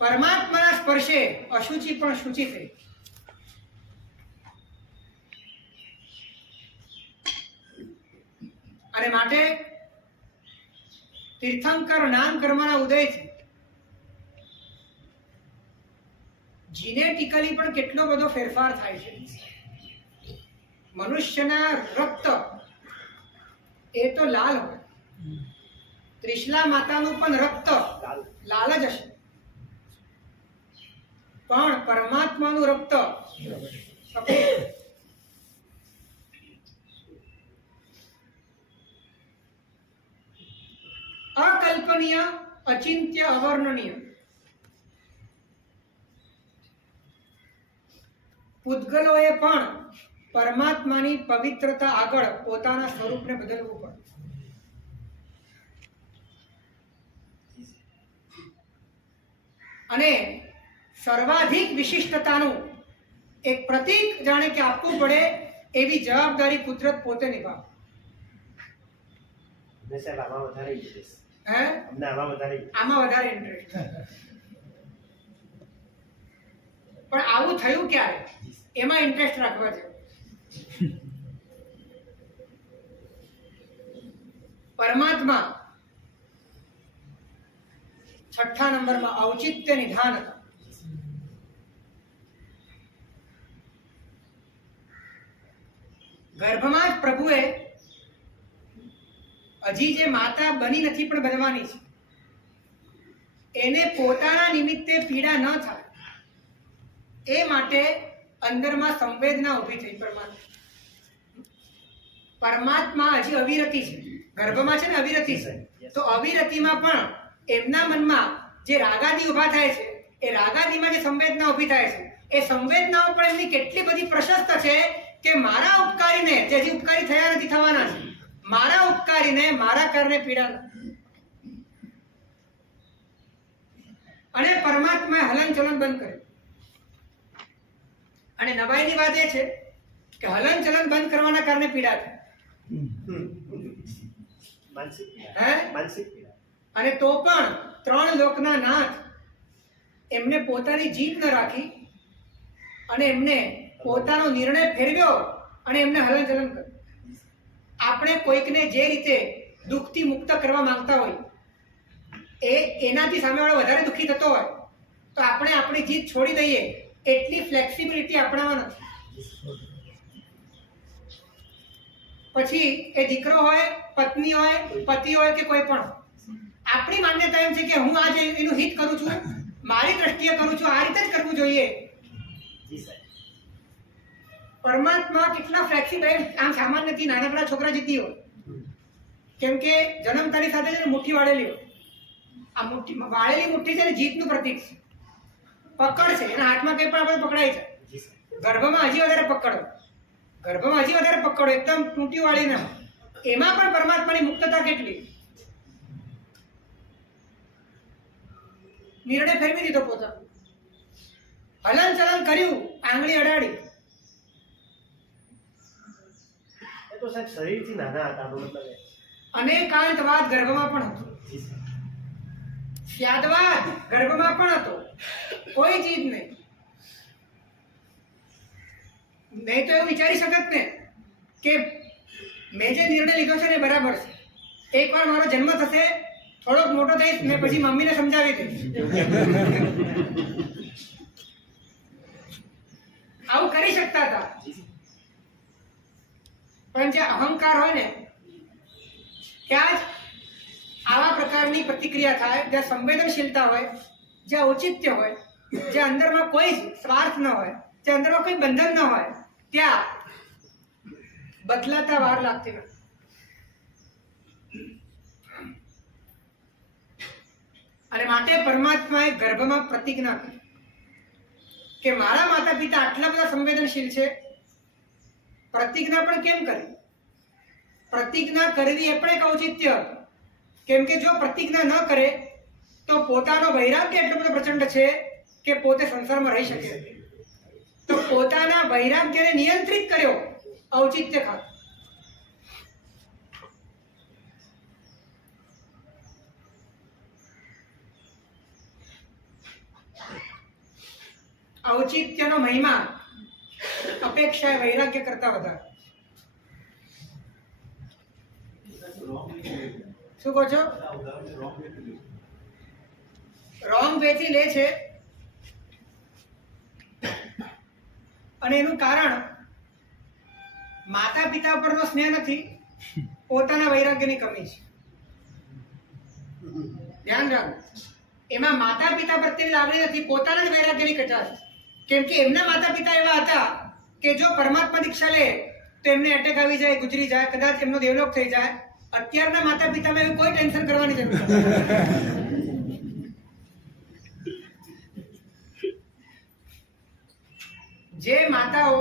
પરમાત્માના સ્પર્શે અશુચિ પણ શુચિ થઈ. અને માટે તીર્થંકર નામ કર્મના ઉદયથી જીનેટિકલી પણ કેટલો બધો ફેરફાર થાય છે. મનુષ્યના રક્ત એ તો લાલ હોય, ત્રિશલા માતાનું પણ રક્ત લાલ જ હશે, પણ પરમાત્માનું રક્ત સફેદ. અકલ્પનીય, અચિંત્ય, અવર્ણનીય. પૂતગલોએ પણ પરમાત્માની પવિત્રતા આગળ પોતાના સ્વરૂપને બદલવું પડે. અને સર્વાધિક વિશિષ્ટતાનું એક પ્રતીક જાણે કે આપવું પડે એવી જવાબદારી કુદરત પોતે નિભાવે. અમને સાહેબ આમાં વધારે ઇન્ટરેસ્ટ. હે, અમને આમાં વધારે આમાં વધારે ઇન્ટરેસ્ટ. પણ આવું થયું ક્યારે એમાં ઇન્ટરેસ્ટ રાખવા છે. પરમાત્મા 6ઠ્ઠા નંબરમાં ઔચિત્ય નિધાન હતા. ગર્ભમાં જ પ્રભુએ હજી જે માતા બની નથી પણ બનવાની છે એને પોતાના નિમિત્તે પીડા ન થાય એ માટે અંદરમાં સંવેદના ઊભી થઈ. પરમાત્મા હજી અવિરતી છે, ગર્ભમાં છે ને અવિરતી છે, તો અવિરતીમાં પણ એમના મનમાં જે રાગાદી ઊભા થાય છે એ રાગાદીમાં જે સંવેદના ઊભી થાય છે એ સંવેદનાઓ પણ એમની કેટલી બધી પ્રશસ્ત છે કે મારા ઉપકારીને, જે હજી ઉપકારી થયા નથી થવાના છે, મારા ઉપકારીને મારા કારણે પીડા ન. અને પરમાત્માએ હલનચલન બંધ કર્યું. અને નવાઈની વાત એ છે કે હલનચલન બંધ કરવાના કારણે પીડા થાય. માનસિક હે? માનસિક પીડા. અને તો પણ 3 લોકના નાથ એમને પોતાની જીત ન રાખી અને એમને પોતાનો નિર્ણય ફેરવ્યો અને એમને હલનચલન કર્યું. આપણે કોઈકને જે રીતે દુઃખથી મુક્ત કરવા માંગતા હોય એનાથી સામેવાળો વધારે દુઃખી થતો હોય તો આપણે આપણી જીત છોડી દઈએ એટલી ફ્લેક્સિબિલિટી આપણામાં નથી. પછી એ દીકરો હોય, પત્ની હોય, પતિ હોય કે કોઈ પણ, આપણી માન્યતા એમ છે કે હું આજે એનું હિત કરું છું, મારી દ્રષ્ટિએ કરું છું, આ રીતે જ કરવું જોઈએ. પરમાત્મા કેટલા ફ્લેક્સિબલ. આમ સામાન્યથી નાનકડા છોકરા જીતી હોય કેમ કે જન્મતાની સાથે છે ને મુઠ્ઠી વાળેલી હોય. આ મુઠ્ઠી વાળેલી મુઠ્ઠી છે ને જીતનું પ્રતીક છે, પકડ છે, એના હાથમાં કંઈ પણ આપણે પકડાય છે. ગર્ભમાં હજી વધારે પકડો, ગર્ભમાં હજી વધારે પકડો, એકદમ તૂટી વાળી ના, એમાં પણ પરમાત્માની મુક્તતા કેટલી. નિર્ણય ફેરવી દીધો પોતાનો. હલન ચલન કર્યું, આંગળી અડાડી. એ તો સાહેબ શરીરથી નાના હતા, આનો મતલબ એ. અનેકાંતવાદ ગર્ભમાં પણ હતો, જી સાહેબ. સ્યાદવાદ ગર્ભમાં પણ હતો. કોઈ ચીજ નહીં. નહીં તો એવું વિચારી શકત ને કે મેં જે નિર્ણય લીધો છે ને એ બરાબર છે. એકવાર મારો જન્મ થશે, થોડોક મોટો થઈશ ને પછી મમ્મીને સમજાવી દઈશ. આવું કરી શકતા હતા. પણ જે અહંકાર હોય ને ત્યાં જ આવા પ્રકારની પ્રતિક્રિયા થાય. જ્યાં સંવેદનશીલતા હોય, જ્યાં ઔચિત્ય હોય, જ્યાં અંદરમાં કોઈ સ્વાર્થ ન હોય, જ્યાં અંદરમાં કોઈ બંધન ન હોય, ત્યાં બદલાતા વાર લાગતી નથી. અને માટે પરમાત્માએ ગર્ભમાં પ્રતિજ્ઞા કરી કે મારા માતા પિતા આટલા બધા સંવેદનશીલ છે. પ્રતિજ્ઞા પણ કેમ કરી? પ્રતિજ્ઞા કરવી એ પણ એક ઔચિત્ય હતું. કેમ કે જો પ્રતિજ્ઞા ન કરે તો પોતાનો વૈરાગ્ય એટલો બધો પ્રચંડ છે કે પોતે સંસારમાં રહી શકે. તો પોતાના વૈરાગ્યને નિયંત્રિત કર્યો ઔચિત્ય ખાતે. ઔચિત્યનો મહિમા અપેક્ષાએ વૈરાગ્ય કરતા વધારે. શું કહો છો? રોંગ વેથી લે છે અને એનું કારણ માતા પિતા પરનો સ્નેહ નથી, પોતાના વૈરાગ્યની કમી છે. ધ્યાન રાખો, એમાં માતા પિતા પ્રત્યેની લાગણી નથી, પોતાના જ વૈરાગ્યની કચાશ. કેમ કે એમના માતા પિતા એવા હતા કે જો પરમાત્મા દીક્ષા લે તો એમને એટેક આવી જાય, ગુજરી જાય, કદાચ એમનો દેવલોક થઈ જાય. અત્યારના માતા પિતામાં એવી કોઈ ટેન્શન કરવાની જરૂર નથી. જે માતાઓ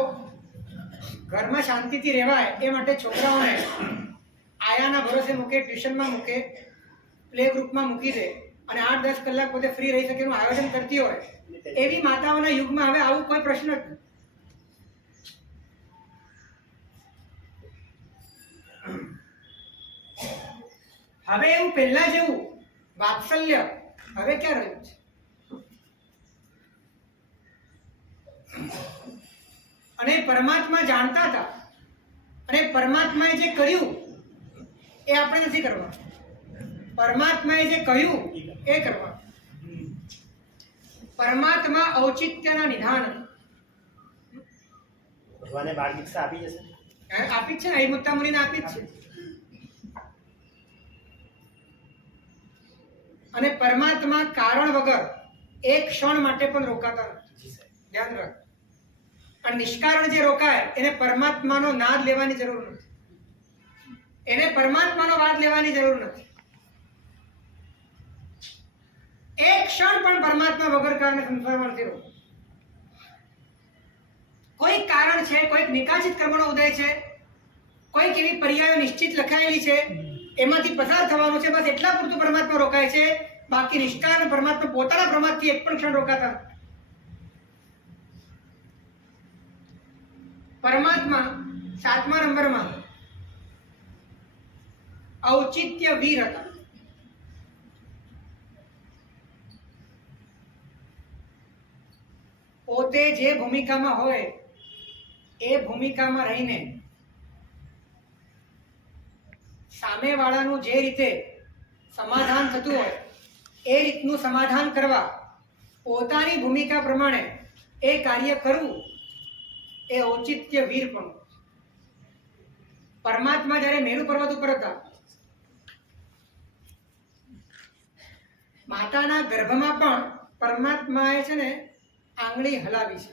ઘરમાં શાંતિથી રહેવાય એ માટે છોકરાઓને આયાના ભરોસે મૂકે, ટ્યુશનમાં મૂકે, પ્લે ગ્રુપમાં મૂકી દે અને 8-10 કલાક પોતે ફ્રી રહી શકે એનું આયોજન કરતી હોય, એવી માતાઓના યુગમાં હવે આવું કોઈ પ્રશ્ન જ નથી. હવે એવું પહેલા જેવું વાત્સલ્ય હવે ક્યાં રહ્યું છે? અને પરમાત્મા જાણતા હતા અને પરમાત્માએ જે કર્યું એ આપણે નથી કરવા. પરમાત્માએ જે કહ્યું એ કરવા. પરમાત્મા ઔચિત્યના નિધાન ભગવાને બાળ દીક્ષા આપી જશે, આપી જ છે ને, અહિમુત્તા મુનિને આપી જ છે. અને પરમાત્મા કારણ વગર એક ક્ષણ માટે પણ રોકાતા નથી. ધ્યાન રાખ. અને નિષ્કારણ જે રોકાય એને પરમાત્માનો નાદ લેવાની જરૂર નથી, એને પરમાત્માનો વાદ લેવાની જરૂર નથી. એક ક્ષણ પણ પરમાત્મા વગર કારણે સંસારમાં નથી રોકાય. કોઈક કારણ છે, કોઈક નિકાસિત કર્મનો ઉદય છે, કોઈક એવી પર્યાયો નિશ્ચિત લખાયેલી છે, એમાંથી પસાર થવાનું છે, બસ એટલા પૂરતું પરમાત્મા રોકાય છે. બાકી નિષ્કારણ પરમાત્મા પોતાના પ્રમાદથી એક પણ ક્ષણ રોકાતા. પરમાત્મા 7મા નંબરમાં ઔચિત્ય વીર હતા. પોતે જે ભૂમિકામાં હોય એ ભૂમિકામાં રહીને સામેવાળાનું જે રીતે સમાધાન થતું હોય એ રીતનું સમાધાન કરવા, પોતાની ભૂમિકા પ્રમાણે એ કાર્ય કરવું, એ ઔચિત્ય વીર પણ. પરમાત્મા જ્યારે મેરુ પર્વત ઉપર હતા, માતાના ગર્ભમાં પણ પરમાત્માએ છે ને આંગળી હલાવી છે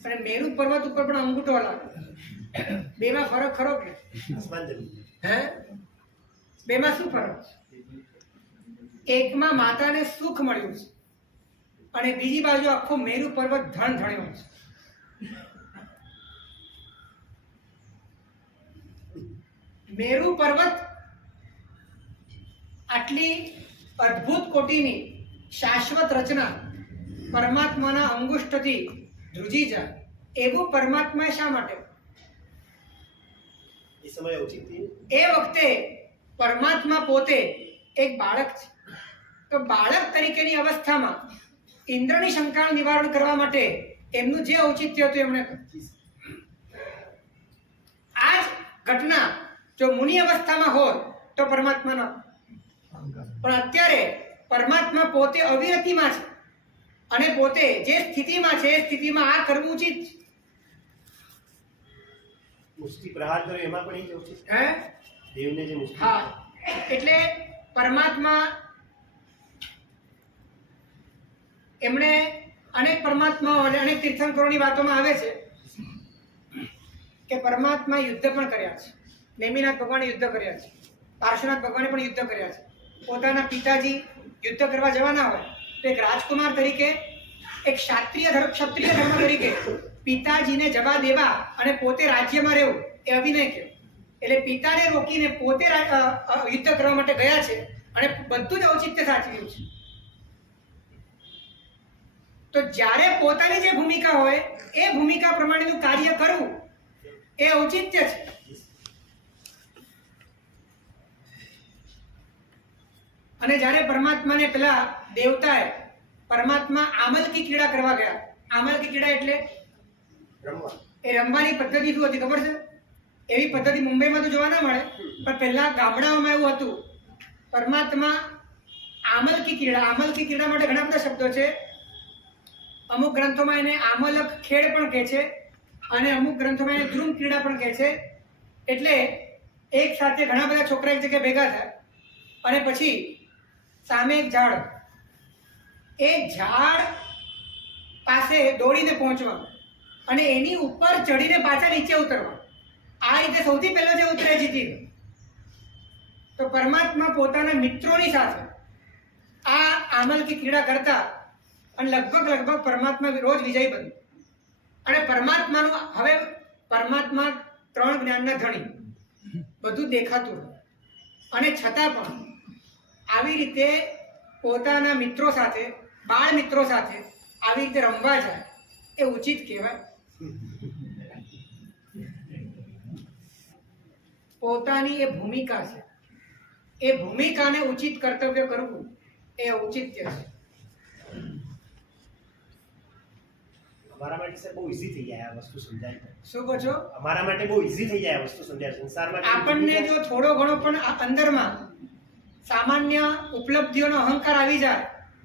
અને મેરુ પર્વત ઉપર પણ અંગૂઠો હલાવ્યો. બેમાં ફરક ખરો કે? હે? બેમાં શું ફરક છે? એકમાં માતાને સુખ મળ્યું છે અને બીજી બાજુ આખો મેરુ પર્વત ધણ ધણ્યો છે. મેરુ પર્વત આટલી અદ્ભુત કોટીની શાશ્વત રચના પરમાત્માના અંગુષ્ઠથી ધ્રુજી જાય એવું પરમાત્મા શા માટે? એ સમયે ઔચિત્ય એ વખતે પરમાત્મા પોતે એક બાળક છે. તો બાળક તરીકેની અવસ્થામાં ઇન્દ્રની શંકાનું નિવારણ કરવા માટે એમનું જે ઔચિત્ય હતું એમણે આ જ ઘટના જો મુનિ અવસ્થામાં હોય તો પરમાત્માના, પણ અત્યારે પરમાત્મા પોતે અવિરતિમાં છે અને પોતે જે સ્થિતિમાં છે એ સ્થિતિમાં આ કરવું ઉચિત છે. મુષ્ટિ પ્રહાર કર્યો એમાં પણ એ જ ઔચિત્ય. હે દેવને જે મુષ્ટિ હા, એટલે પરમાત્મા એમણે અનેક પરમાત્માઓ અને અનેક તીર્થંકરોની વાતોમાં આવે છે કે પરમાત્મા યુદ્ધ પણ કર્યા છે. નેમિનાથ ભગવાને યુદ્ધ કર્યા છે, પાર્શ્વનાથ ભગવાને પણ યુદ્ધ કર્યા છે. પોતાના પિતાજી યુદ્ધ કરવા જવાના હોય તો એક રાજકુમાર તરીકે, એક ક્ષત્રિય ધર્મ તરીકે પિતાજીને જવા દેવા અને પોતે રાજ્યમાં રહેવું એ અભિનય કહેવાય. એટલે પિતાને રોકીને પોતે યુદ્ધ કરવા માટે ગયા છે અને બધું જ ઔચિત્ય સાચવ્યું છે. તો જ્યારે પોતાની જે ભૂમિકા હોય એ ભૂમિકા પ્રમાણેનું કાર્ય કરવું એ ઔચિત્ય છે. અને જ્યારે પરમાત્માને પેલા દેવતાએ પરમાત્મા આમલકી ક્રીડા કરવા ગયા. આમલકી ક્રીડા એટલે રમવા. એ રમવાની પદ્ધતિ શું હતી ખબર છે? એવી પદ્ધતિ મુંબઈમાં તો જોવા ના મળે, પણ પહેલા ગામડાઓમાં એવું હતું. પરમાત્મા આમલકી ક્રીડા માટે ઘણા બધા શબ્દો છે. અમુક ગ્રંથોમાં એને આમલક ખેડ પણ કહે છે અને અમુક ગ્રંથોમાં એને ધ્રુમ ક્રીડા પણ કહે છે. એટલે એક સાથે ઘણા બધા છોકરા એક જગ્યાએ ભેગા થાય અને પછી સામે એક ઝાડ, એ ઝાડ પાસે દોડીને પહોંચવા અને એની ઉપર ચડીને પાછા નીચે ઉતરવા. આ રીતે સૌથી પહેલો જે ઉતરે જીતી ગયો. તો પરમાત્મા પોતાના મિત્રોની સાથે આ આમલકી ક્રીડા કરતા અને લગભગ પરમાત્મા રોજ વિજયી બન્યું. અને પરમાત્મા 3 જ્ઞાનના ધણી, બધું દેખાતું અને છતાં પણ આવી રીતે પોતાના મિત્રો સાથે, બાળ મિત્રો સાથે આવી રીતે રમવા જાય એ ઉચિત કહેવાય? પોતાની એ ભૂમિકા છે, એ ભૂમિકાને ઉચિત કર્તવ્ય કરવું એ ઔચિત્ય છે. અમારા માટે બહુ ઈઝી થઈ જાય આ વસ્તુ સમજાય. શું કહો છો? અમારા માટે બહુ ઈઝી થઈ જાય આ વસ્તુ સમજાય. સંસારમાં આપણને જો થોડો ઘણો પણ અંદરમાં સામાન્ય ઉપલબ્ધિઓનો અહંકાર આવી જાય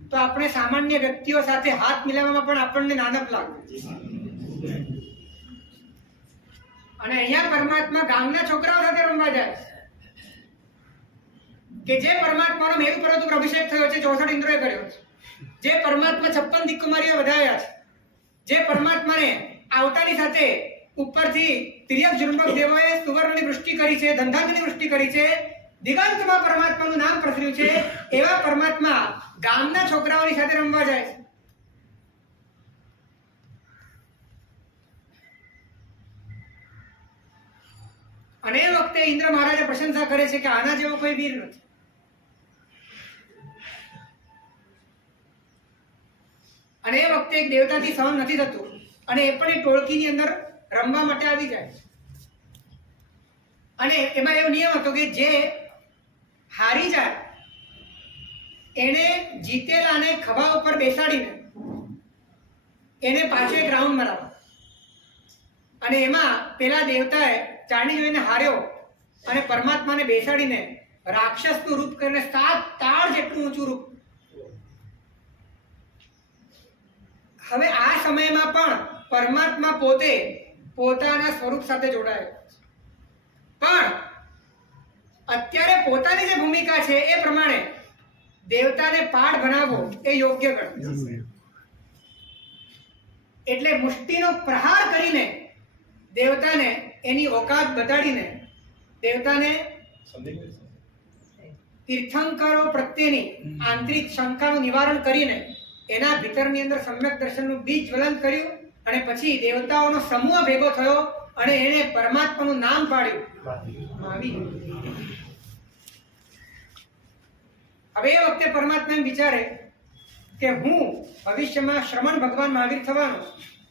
તો આપણે સામાન્ય વ્યક્તિઓ સાથે હાથ મિલાવવામાં પણ આપણને નાનપ લાગે. અને અહીંયા પરમાત્મા ગામના છોકરાઓ સાથે રમવા જાય કે જે પરમાત્માનો મેરુ પર્વત ઉપર અભિષેક થયો છે, 64 ઇન્દ્રોએ કર્યો છે, જે પરમાત્મા 56 દિક્કુમારીઓ વધાર્યા છે, જે પરમાત્માને આવતાની સાથે ઉપરથી તિર્યક જુર્મક દેવોએ સુવર્ણની વૃષ્ટિ કરી છે, ધંધાની વૃષ્ટિ કરી છે, દિગંતમાં પરમાત્માનું નામ પ્રસર્યું છે, એવા પરમાત્મા ગામના છોકરાઓની સાથે રમવા જાય છે. અને એ વખતે ઇન્દ્ર મહારાજે પ્રશંસા કરે છે કે આના જેવો કોઈ વીર નથી. અને એ વખતે એક દેવતાથી સહન નથી થતું અને એ પણ એ ટોળકીની અંદર રમવા માટે આવી જાય છે. અને એમાં એવો નિયમ હતો કે જે હારી જાય એને જીતેલાને ખભા ઉપર બેસાડીને એને પાછો એક રાઉન્ડ મરાવો. અને એમાં પેલા દેવતાએ ચાણી જોઈને હાર્યો અને પરમાત્માને બેસાડીને રાક્ષસનું રૂપ કરીને 7 તાળ જેટલું ઊંચું રૂપ. હવે આ સમયમાં પણ પરમાત્મા પોતે પોતાના સ્વરૂપ સાથે જોડાયેલો છે, પણ અત્યારે પોતાની જે ભૂમિકા છે એ પ્રમાણે દેવતાને પાઠ બનાવવો એ યોગ્ય ગણાય. એટલે મુષ્ટિનો પ્રહાર કરીને દેવતાને એની ઓકાત બતાડીને દેવતાને તીર્થંકરો પ્રત્યેની આંતરિક શંકાનું નિવારણ કરીને એના ભીતરની અંદર સમ્યક દર્શનનું બીજ જ્વલંત કર્યું અને પછી દેવતાઓનો સમૂહ ભેગો થયો અને એને પરમાત્માનું નામ પાડ્યું, મહાવીર. હવે એ વખતે પરમાત્મા એમ વિચારે કે હું ભવિષ્યમાં શ્રમણ ભગવાન મહાવીર થવાનો,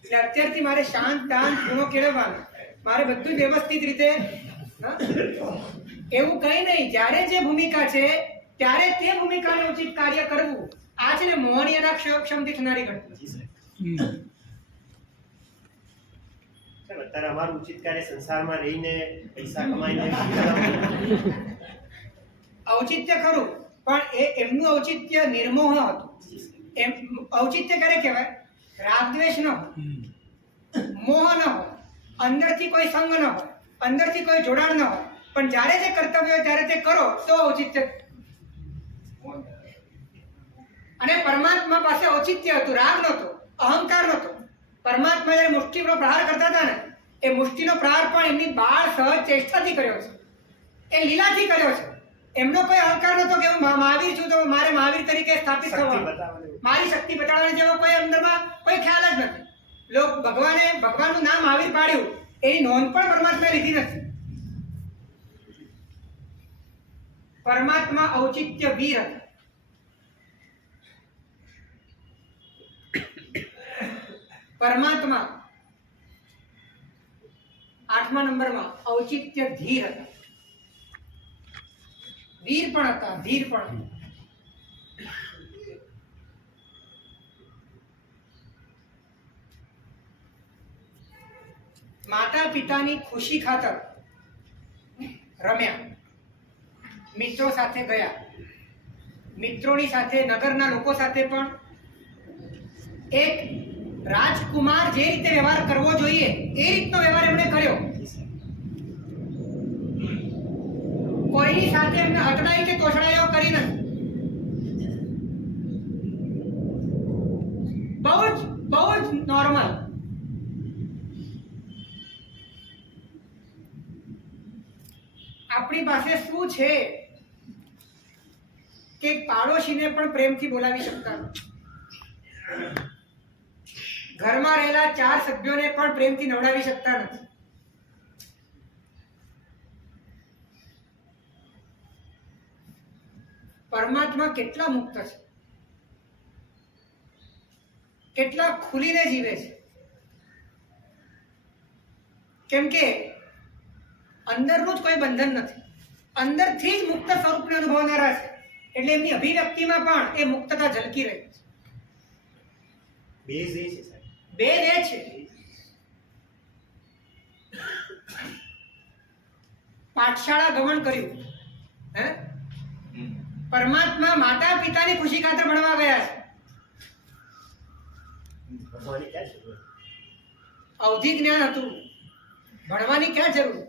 એટલે અત્યારથી મારે શાંત દાન ગુણો કેળવવાનો, મારે બધું વ્યવસ્થિત રીતે, હા? એવું કંઈ નહીં. જ્યારે જે ભૂમિકા છે ત્યારે તે ભૂમિકાને ઉચિત કાર્ય કરવું, આ છે ને મોહનીયના ક્ષમથી થનારી ઘટના. અત્યારે અમારું ઉચિત કાર્ય સંસારમાં રહીને પૈસા કમાઈને ઔચિત્ય ખરું, પણ એમનું ઔચિત્ય નિર્મોહ હતું. એમ ઔચિત્ય ક્યારે કહેવાય? રાગદ્વેષ ન હોય, મોહ ન હોય, અંદરથી કોઈ સંગ ન હોય, અંદરથી કોઈ જોડાણ ન હોય, પણ જ્યારે જે કર્તવ્ય હોય ત્યારે તે કરો તો ઔચિત્ય. અને પરમાત્મા પાસે ઔચિત્ય હતું, રાગ નહોતો, અહંકાર નહોતો. પરમાત્મા જ્યારે મુષ્ટિનો પ્રહાર કરતા હતા ને, એ મુષ્ટિનો પ્રહાર પણ એમની બાળ સહજ ચેષ્ટાથી કર્યો છે, એ લીલાથી કર્યો છે. એમનો કોઈ અહંકાર નહોતો કે હું મહાવીર છું તો મારે મહાવીર તરીકે સ્થાપિત થવાનું, મારી શક્તિ બતાવવાની જેવો કોઈ અંદરમાં કોઈ ખ્યાલ જ નથી. ભગવાનનું નામ મહાવીર પાડ્યું, એની નોંધ પણ પરમાત્માએ લીધી નથી. પરમાત્મા ઔચિત્ય વીર હતા. પરમાત્મા 8મા નંબરમાં ઔચિત્ય ધીર હતા. વીર પણ હતા, ધીર પણ. માતા પિતાની ખુશી ખાતર રમ્યા, મિત્રો સાથે ગયા, મિત્રોની સાથે, નગરના લોકો સાથે પણ એક રાજકુમાર જે રીતે વ્યવહાર કરવો જોઈએ એ રીતનો વ્યવહાર એમણે કર્યો. કોઈની સાથે એમને હટડાઈ કે તોછડાઈઓ કરી નથી. બહુ જ નોર્મલ. આપણી પાસે શું છે કે પાડોશીને પણ પ્રેમથી બોલાવી શકતા નથી, ઘરમાં રહેલા 4 સભ્યોને પણ પ્રેમથી નવડાવી શકતા નથી. પરમાત્મા કેટલા મુક્ત છે, કેટલા ખુલીને જીવે છે. કેમ કે અંદરનું જ કોઈ બંધન નથી, અંદરથી જ મુક્ત સ્વરૂપને અનુભવનારા છે, એટલે એમની અભિવ્યક્તિમાં પણ એ મુક્તતા ઝલકી રહી છે. બેઝ એ છે સાહેબ, બેઝ એ છે. પાઠશાળા ગમન કર્યું, હે? પરમાત્મા માતા પિતાની ખુશી ખાતર ભણવા ગયા છે. ભણવાની ક્યાં જરૂર? અવધિ જ્ઞાન હતું, ભણવાની ક્યાં જરૂર?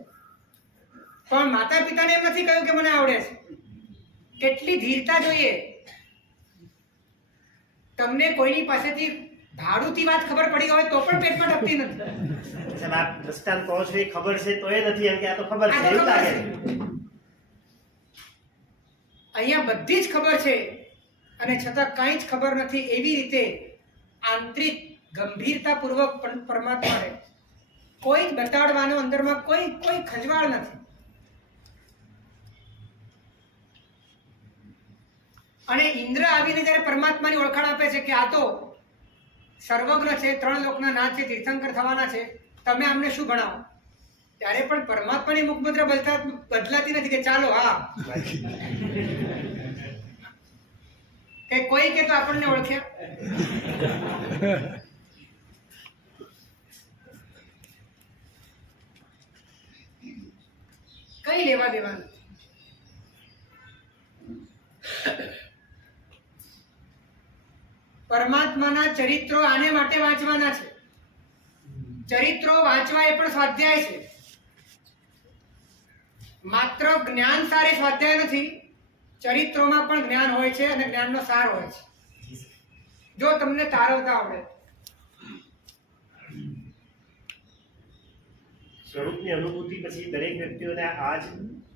પણ માતા પિતાને એમ નથી કહ્યું કે મને આવડે છે. કેટલી ધીરતા જોઈએ. તમને કોઈની પાસેથી ભાડુથી વાત ખબર પડી હોય તો પણ પેટમાં ટપતી નથી. સાહેબ આપ દ્રષ્ટાંત કહો છો એ ખબર છે તો એ નથી, એમ કે આ તો ખબર છે એવું લાગે છે. અહીંયા બધી જ ખબર છે અને છતાં કાંઈ જ ખબર નથી, એવી રીતે આંતરિક ગંભીરતાપૂર્વક પરમાત્માને કોઈ જ બતાડવાનો અંદરમાં કોઈ ખંજવાળ નથી. અને ઇન્દ્ર આવીને જ્યારે પરમાત્માની ઓળખાણ આપે છે કે આ તો સર્વજ્ઞ છે, 3 લોકના નાથ છે, તીર્થંકર થવાના છે, તમે અમને શું ભણાવો? ત્યારે પણ પરમાત્માની મુખમુદ્રા બદલાતી નથી કે ચાલો હા, કે કોઈ કે તો આપણને ઓળખ્યા. કઈ લેવા દેવાનું. પરમાત્માના ચરિત્રો આને માટે વાંચવાના છે. ચરિત્રો વાંચવા એ પણ સ્વાધ્યાય છે. માત્ર જ્ઞાન સાર એ સ્વાધ્યાય નથી, ચરિત્રોમાં પણ જ્ઞાન હોય છે અને જ્ઞાનનો સાર હોય છે, જો તમને તારવતા આવડે. સ્વરૂપની અનુભૂતિ પછી દરેક વ્યક્તિઓને આ જ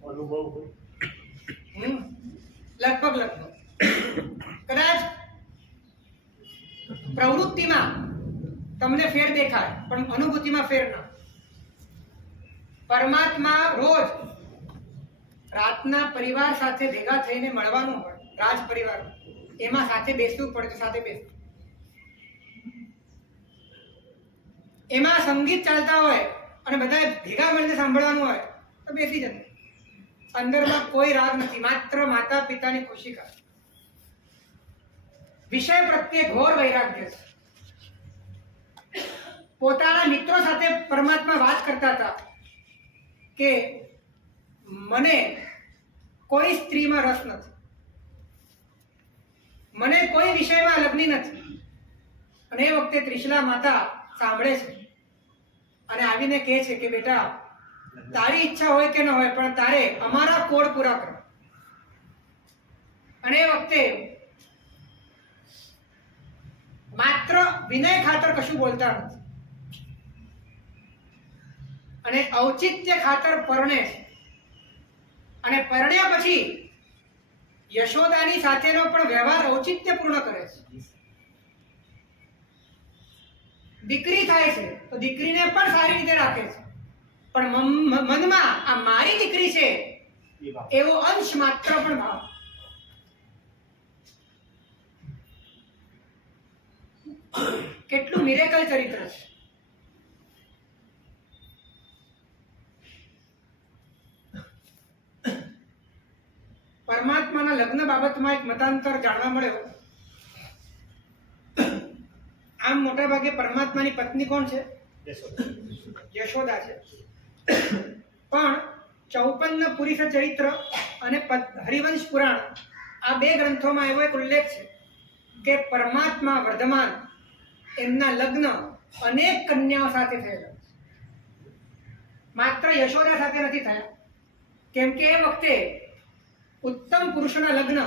અનુભવ હોય. લગભગ કદાચ પ્રવૃત્તિમાં તમને ફેર દેખાય પણ અનુભૂતિમાં ફેર ના. પરમાત્મા રોજ રાતના પરિવાર સાથે ભેગા થઈને મળવાનું હોય, રાજ પરિવાર, એમાં સાથે બેસવું પડે તો સાથે બેસવું. એમાં સંગીત ચાલતા હોય અને બધા ભેગા મળીને સાંભળવાનું હોય તો બેસી જતું. અંદરમાં કોઈ રાગ નથી, માત્ર માતા પિતાની ખુશી કરે. વિષય પ્રત્યે ઘોર વૈરાગ્ય છે. પોતાના મિત્રો સાથે પરમાત્મા વાત કરતા હતા કે મને કોઈ સ્ત્રીમાં રસ નથી, મને કોઈ વિષયમાં લગ્ન નથી. અને એ વખતે ત્રિશલા માતા સાંભળે છે અને આવીને કહે છે કે બેટા, તારી ઈચ્છા હોય કે ન હોય પણ તારે અમારા કોડ પૂરા કરો. અને એ વખતે માત્ર વિનય ખાતર કશું બોલતા નથી અને ઔચિત્ય ખાતર પરણે છે. અને પરણ્યા પછી યશોદાની સાથેનો પણ વ્યવહાર ઔચિત્યપૂર્ણ કરે છે. દીકરી થાય છે તો દીકરીને પણ સારી રીતે રાખે છે, પણ મનમાં આ મારી દીકરી છે એવો અંશ માત્ર પણ ભાવ. કેટલું મિરેકલ ચરિત્ર છે. પરમાત્માના લગ્ન બાબતમાં એક મતાંતર જાણવા મળ્યો. આમ મોટા ભાગે પરમાત્માની પત્ની કોણ છે? યશોદા છે. પણ 54 પુરુષ ચરિત્ર અને હરિવંશ પુરાણ આ બે ગ્રંથોમાં એવો એક ઉલ્લેખ છે કે પરમાત્મા વર્ધમાન એમના લગ્ન અનેક કન્યાઓ સાથે થયેલા, માત્ર યશોદા સાથે નથી થયા. કેમ કે એ વખતે ઉત્તમ પુરુષના લગ્ન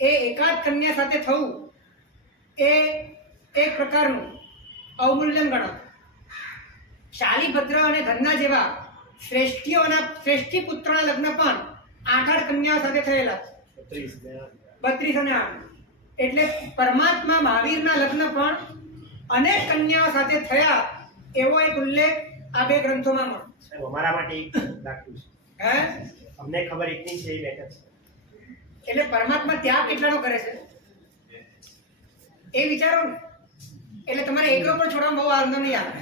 એ એકાદ કન્યા સાથે થવું એ એક પ્રકારનું અવમૂલ્યન ગણાતું. શાલીભદ્ર અને ધન્ના જેવા શ્રેષ્ઠી પુત્રના લગ્ન પણ 8 કન્યાઓ સાથે થયેલા, 32 અને 8. એટલે પરમાત્મા મહાવીરના લગ્ન પણ અનેક કન્યાઓ સાથે થયા એવો એક ઉલ્લેખ આ બે ગ્રંથોમાં મળે. અમારા માટે એક રાખ્યું છે. હે, અમને ખબર એટલી છે એ બેઠક છે. એટલે પરમાત્મા ત્યાગ કેટલાનો કરે છે એ વિચારો ને. એટલે તમારે એકલો પણ છોડવામાં બહુ આનંદ નહીં આવે.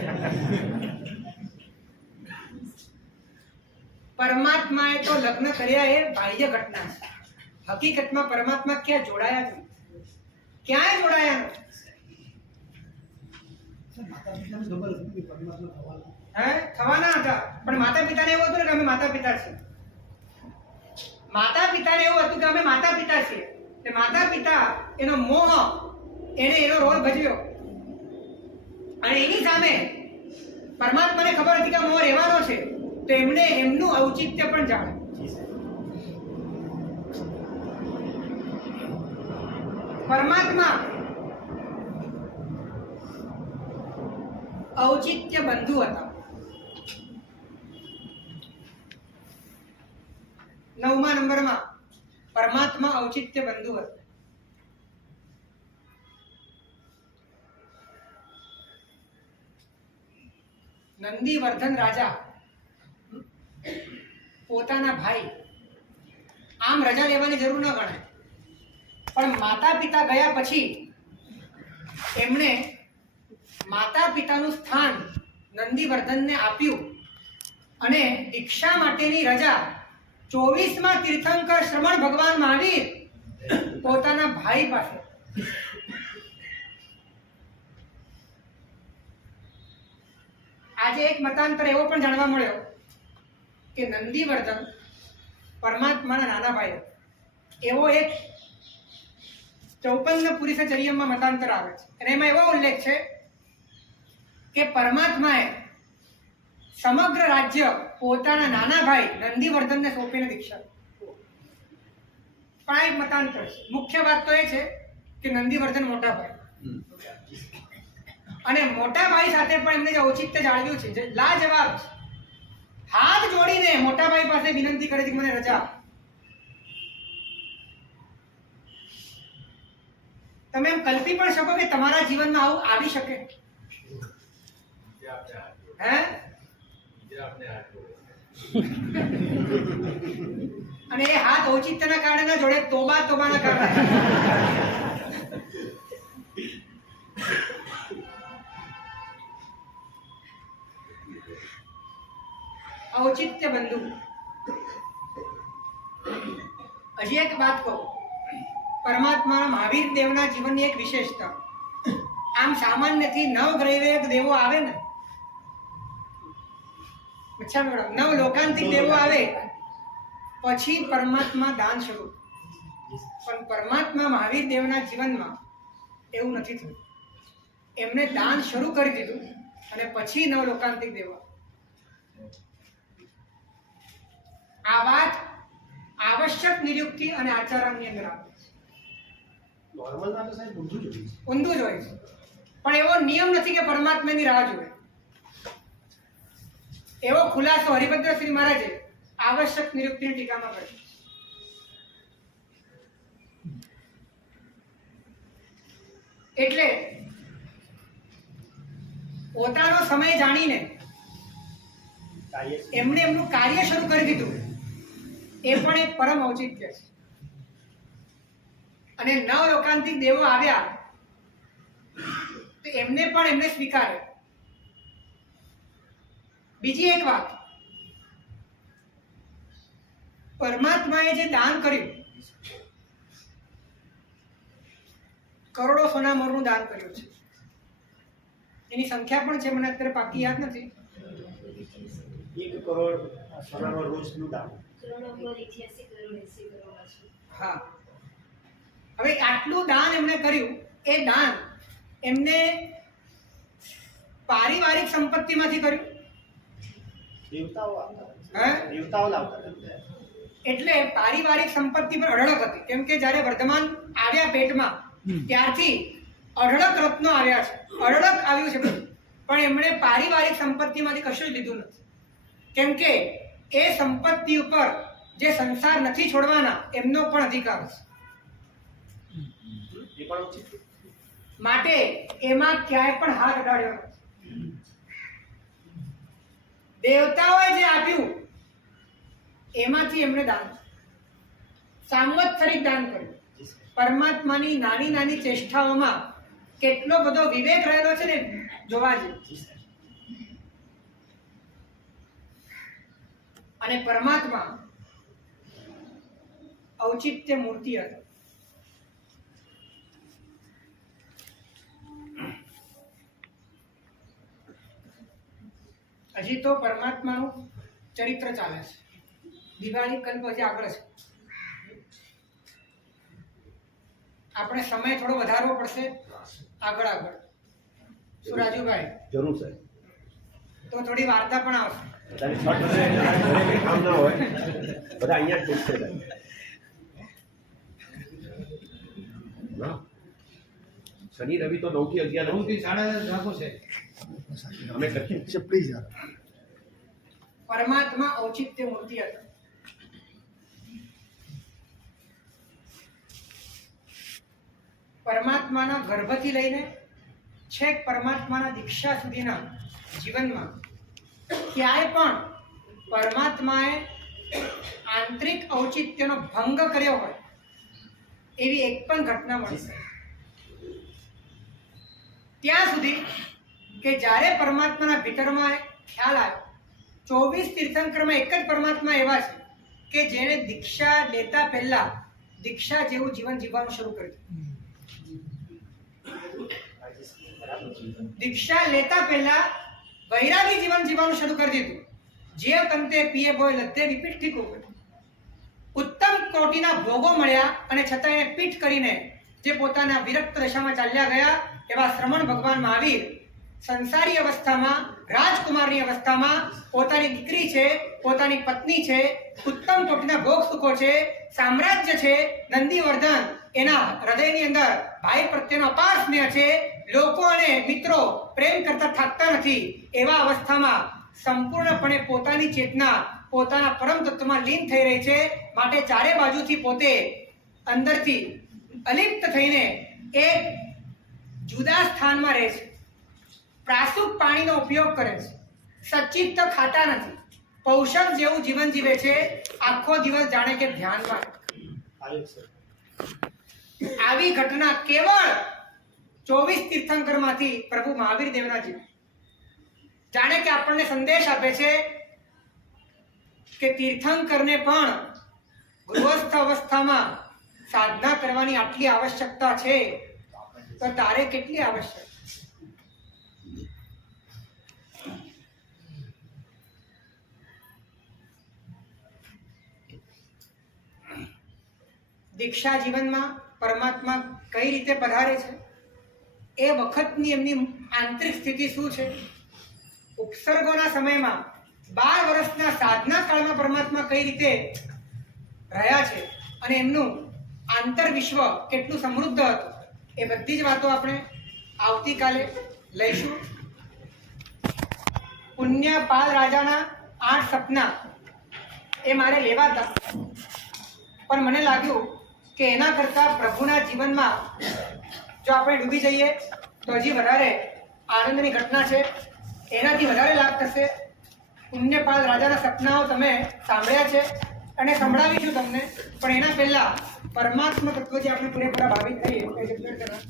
પરમાત્માએ તો લગ્ન કર્યા એ બાહ્ય ઘટના છે. હકીકતમાં પરમાત્મા ક્યાં જોડાયા છે? ક્યાંય જોડાયા નથી. થવાના હતા, પણ માતા પિતાને એવું હતું ને કે અમે માતા પિતા છીએ. માતા પિતાને એવું હતું કે અમે માતા પિતા છીએ. એટલે માતા પિતા એનો મોહ એને એનો રોલ ભજવ્યો. અને એની સામે પરમાત્માને ખબર હતી કે મોહ રહેવાનો છે, તો એમને એમનું ઔચિત્ય પણ જાણે. પરમાત્મા ઔચિત્ય બંધુ હતા. 9મા નંબરમાં પરમાત્મા ઔચિત્ય બંધુ હતા. નંદીવર્ધન રાજા પોતાના ભાઈ, આમ રજા લેવાની જરૂર ન ગણાય, પણ માતા પિતા ગયા પછી એમણે માતા પિતાનું સ્થાન નંદીવર્ધનને આપ્યું અને દીક્ષા માટેની રજા 24મા તીર્થંકર શ્રમણ ભગવાન મહાવીર પોતાના ભાઈ પાસે. આજે એક મતાંતર એવો પણ જાણવા મળ્યો કે નંદીવર્ધન પરમાત્માના નાના ભાઈ. એવો એક 54 પુરુષચર્યમાં મતાંતર આવે છે અને એમાં એવો ઉલ્લેખ છે કે પરમાત્માએ સમગ્ર રાજ્ય પોતાના નાના ભાઈ નંદીવર્ધનને સોંપીને દીક્ષા. પણ આ એક મતાંતર છે. મુખ્ય વાત તો એ છે કે નંદીવર્ધન મોટા ભાઈ અને મોટા ભાઈ સાથે પણ એમને જે ઔચિત્ય જાળવ્યું છે જે લાજવાબ છે. હાથ જોડીને મોટા ભાઈ પાસે વિનંતી કરે છે કે મને રજા. તમે એમ કલ્પી પણ શકો કે તમારા જીવનમાં આવું આવી શકે? હે અને એ હાથ ઔચિત્યના કારણે ના જોડે, તોબાના કારણે. ઔચિત્ય બંધુ. હજી એક વાત કહું, પરમાત્મા મહાવીર દેવના જીવનની એક વિશેષતા, આમ સામાન્યથી નવગ્રહ દેવો આવે ને, અચ્છા મેડમ, નવ લોકાંતિક દેવો આવે પછી પરમાત્મા દાન શરૂ. પણ પરમાત્મા મહાવીર દેવના જીવનમાં એવું નથી થયું. એમને દાન શરૂ કરી દીધું અને પછી નવ લોકાંતિક દેવો. આ વાત આવશ્યક નિયુક્તિ અને આચરણની અંદર આવે છે. નોર્મલમાં તો સાહેબ ઊંધું જ હોય છે. ઊંધું જ હોય છે, પણ એવો નિયમ નથી કે પરમાત્માની રાહ જોવે. એવો ખુલાસો હરિભદ્ર શ્રી મહારાજે આવશ્યક નિયુક્તિની ટીકામાં કર્યો. એટલે પોતાનો સમય જાણીને કાર્ય એમણે એમનું કાર્ય શરૂ કરી દીધું. એ પણ એક પરમ ઔચિત્ય છે. અને નવ લોકાંતિક દેવો આવ્યા તો એમને સ્વીકારે. બીજી એક વાત, પરમાત્માએ જે દાન કર્યું, કરોડો સોના મોરનું દાન કર્યું છે. એની સંખ્યા પણ છે, મને અત્યારે પાકી યાદ નથી. 1 કરોડ સોનાનો રોજનું દાન. હા, હવે આટલું દાન એમણે કર્યું. એ દાન એમને પારિવારિક સંપત્તિમાંથી કર્યું. દેવતાઓ આવતા હે? દેવતાઓ લાવતા હતા. એટલે પારિવારિક સંપત્તિ પર અઢળક હતી. કેમ કે જ્યારે વર્ધમાન આવ્યા પેટમાં ત્યારથી અઢળક રત્નો આવ્યા છે, અઢળક આવ્યું છે બધું. પણ એમણે પારિવારિક સંપત્તિમાંથી કશું જ લીધું નથી. કેમ કે એ સંપત્તિ ઉપર જે સંસાર નથી છોડવાના એમનો પણ અધિકાર છે. એ પણ ઉચિત છે. માટે એમાં ક્યાંય પણ હાથ અડાડ્યો નથી. દેવતાઓએ જે આપ્યું એમાંથી એમણે દાન, સામવત્સરિક દાન કર્યું. પરમાત્માની નાની નાની ચેષ્ટાઓમાં કેટલો બધો વિવેક રહેલો છે ને, જોવા જેવું. અને પરમાત્મા ઔચિત્ય મૂર્તિ હતો. હજી તો પરમાત્માનું ચરિત્ર ચાલે છે. દિવાળી કલ્પ હજી આગળ છે. આપણે સમય થોડો વધારવો પડશે આગળ. શું રાજુભાઈ? જરૂર સાહેબ. તો થોડી વાર્તા પણ આવશે. બધાની શોર્ટ ઘરે કંઈ કામ ના હોય, બધા અહીંયા જ બેસશે સાહેબ. ના, શનિ રવિ તો 9 થી 11 9 થી 10:30 રાખો છે. અમે લખી છે પ્લીઝ યાર. પરમાત્મા ઔચિત્ય મૂર્તિ હતો. પરમાત્માના ગર્ભથી લઈને છેક પરમાત્માના દીક્ષા સુધીના જીવનમાં ક્યાંય પણ પરમાત્માએ આંતરિક ઔચિત્યનો ભંગ કર્યો હોય એવી એક પણ ઘટના મળશે ત્યાં સુધી કે જ્યારે પરમાત્માના ભીતરમાં ખ્યાલ આવ્યો. 24 તીર્થંકરમાં એક જ પરમાત્મા એવા છે કે જેણે દીક્ષા લેતા પહેલા દીક્ષા જેવું જીવન જીવવાનું શરૂ કર્યું. દીક્ષા લેતા પહેલા વૈરાગી જીવન જીવવાનું શરૂ કરી દીધું. જે કંતે પીએ બોય લદ્દે પીઠ ઠીક ઉપર. ઉત્તમ કોટીના ભોગો મળ્યા અને છતાં એને પીઠ કરીને જે પોતાના વિરક્ત દશામાં ચાલ્યા ગયા એવા શ્રમણ ભગવાન મહાવીર સંસારી અવસ્થામાં, રાજકુમારની અવસ્થામાં પોતાની દીકરી છે, પોતાની પત્ની છે, ઉત્તમ કોટીના ભોગ સુખો છે, સામ્રાજ્ય છે, નંદીવર્ધન, એના હૃદયની અંદર ભાઈ પ્રત્યેનો અપાર સ્નેહ છે, લોકો અને મિત્રો પ્રેમ કરતા થાકતા નથી. એવા અવસ્થામાં સંપૂર્ણપણે પોતાની ચેતના પોતાના પરમ તત્વમાં લીન થઈ રહી છે. માટે ચારે બાજુથી પોતે અંદરથી અલિપ્ત થઈને એક જુદા સ્થાનમાં રહે છે. પ્રાસુક પાણીનો ઉપયોગ કરે છે. સચ્ચિત્ત ખાતા નથી. પૌષણ જેવું જીવન જીવે છે, આખો દિવસ જાણે કે ધ્યાનમાં. આવ્યું સર. આવી ઘટના કેવળ 24 તીર્થંકરમાંથી પ્રભુ મહાવીર દેવના જીવન. જાણે કે આપણને સંદેશ આપે છે કે તીર્થંકરને પણ ગૃહસ્થ અવસ્થામાં સાધના કરવાની આટલી આવશ્યકતા છે, તો તારે કેટલી આવશ્યક? દીક્ષા જીવનમાં પરમાત્મા કઈ રીતે પધારે છે, એ વખતની એમની આંતરિક સ્થિતિ શું છે, ઉપસર્ગોના સમયમાં 12 વર્ષના સાધના કાળમાં પરમાત્મા કઈ રીતે રહ્યા છે અને એમનું આંતર વિશ્વ કેટલું સમૃદ્ધ હતું, એ બધી જ વાતો આપણે આવતીકાલે લઈશું. પુણ્યપાલ રાજાના 8 સપના એ મારે લેવાતા, પણ મને લાગ્યું કે એના કરતાં પ્રભુના જીવનમાં જો આપણે ડૂબી જઈએ તો હજી વધારે આનંદની ઘટના છે, એનાથી વધારે લાભ થશે. પુણ્યપાલ રાજાના સપનાઓ તમે સાંભળ્યા છે અને સંભળાવીશું તમને, પણ એના પહેલા પરમાત્મા તત્વ જે આપણે પૂરેપૂરા ભાવિક થઈએ એ declare કરવા.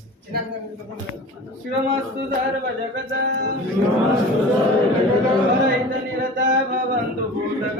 શિવમસ્તુ સર્વ જગત નિરતા ભવંતુ ભૂતગણ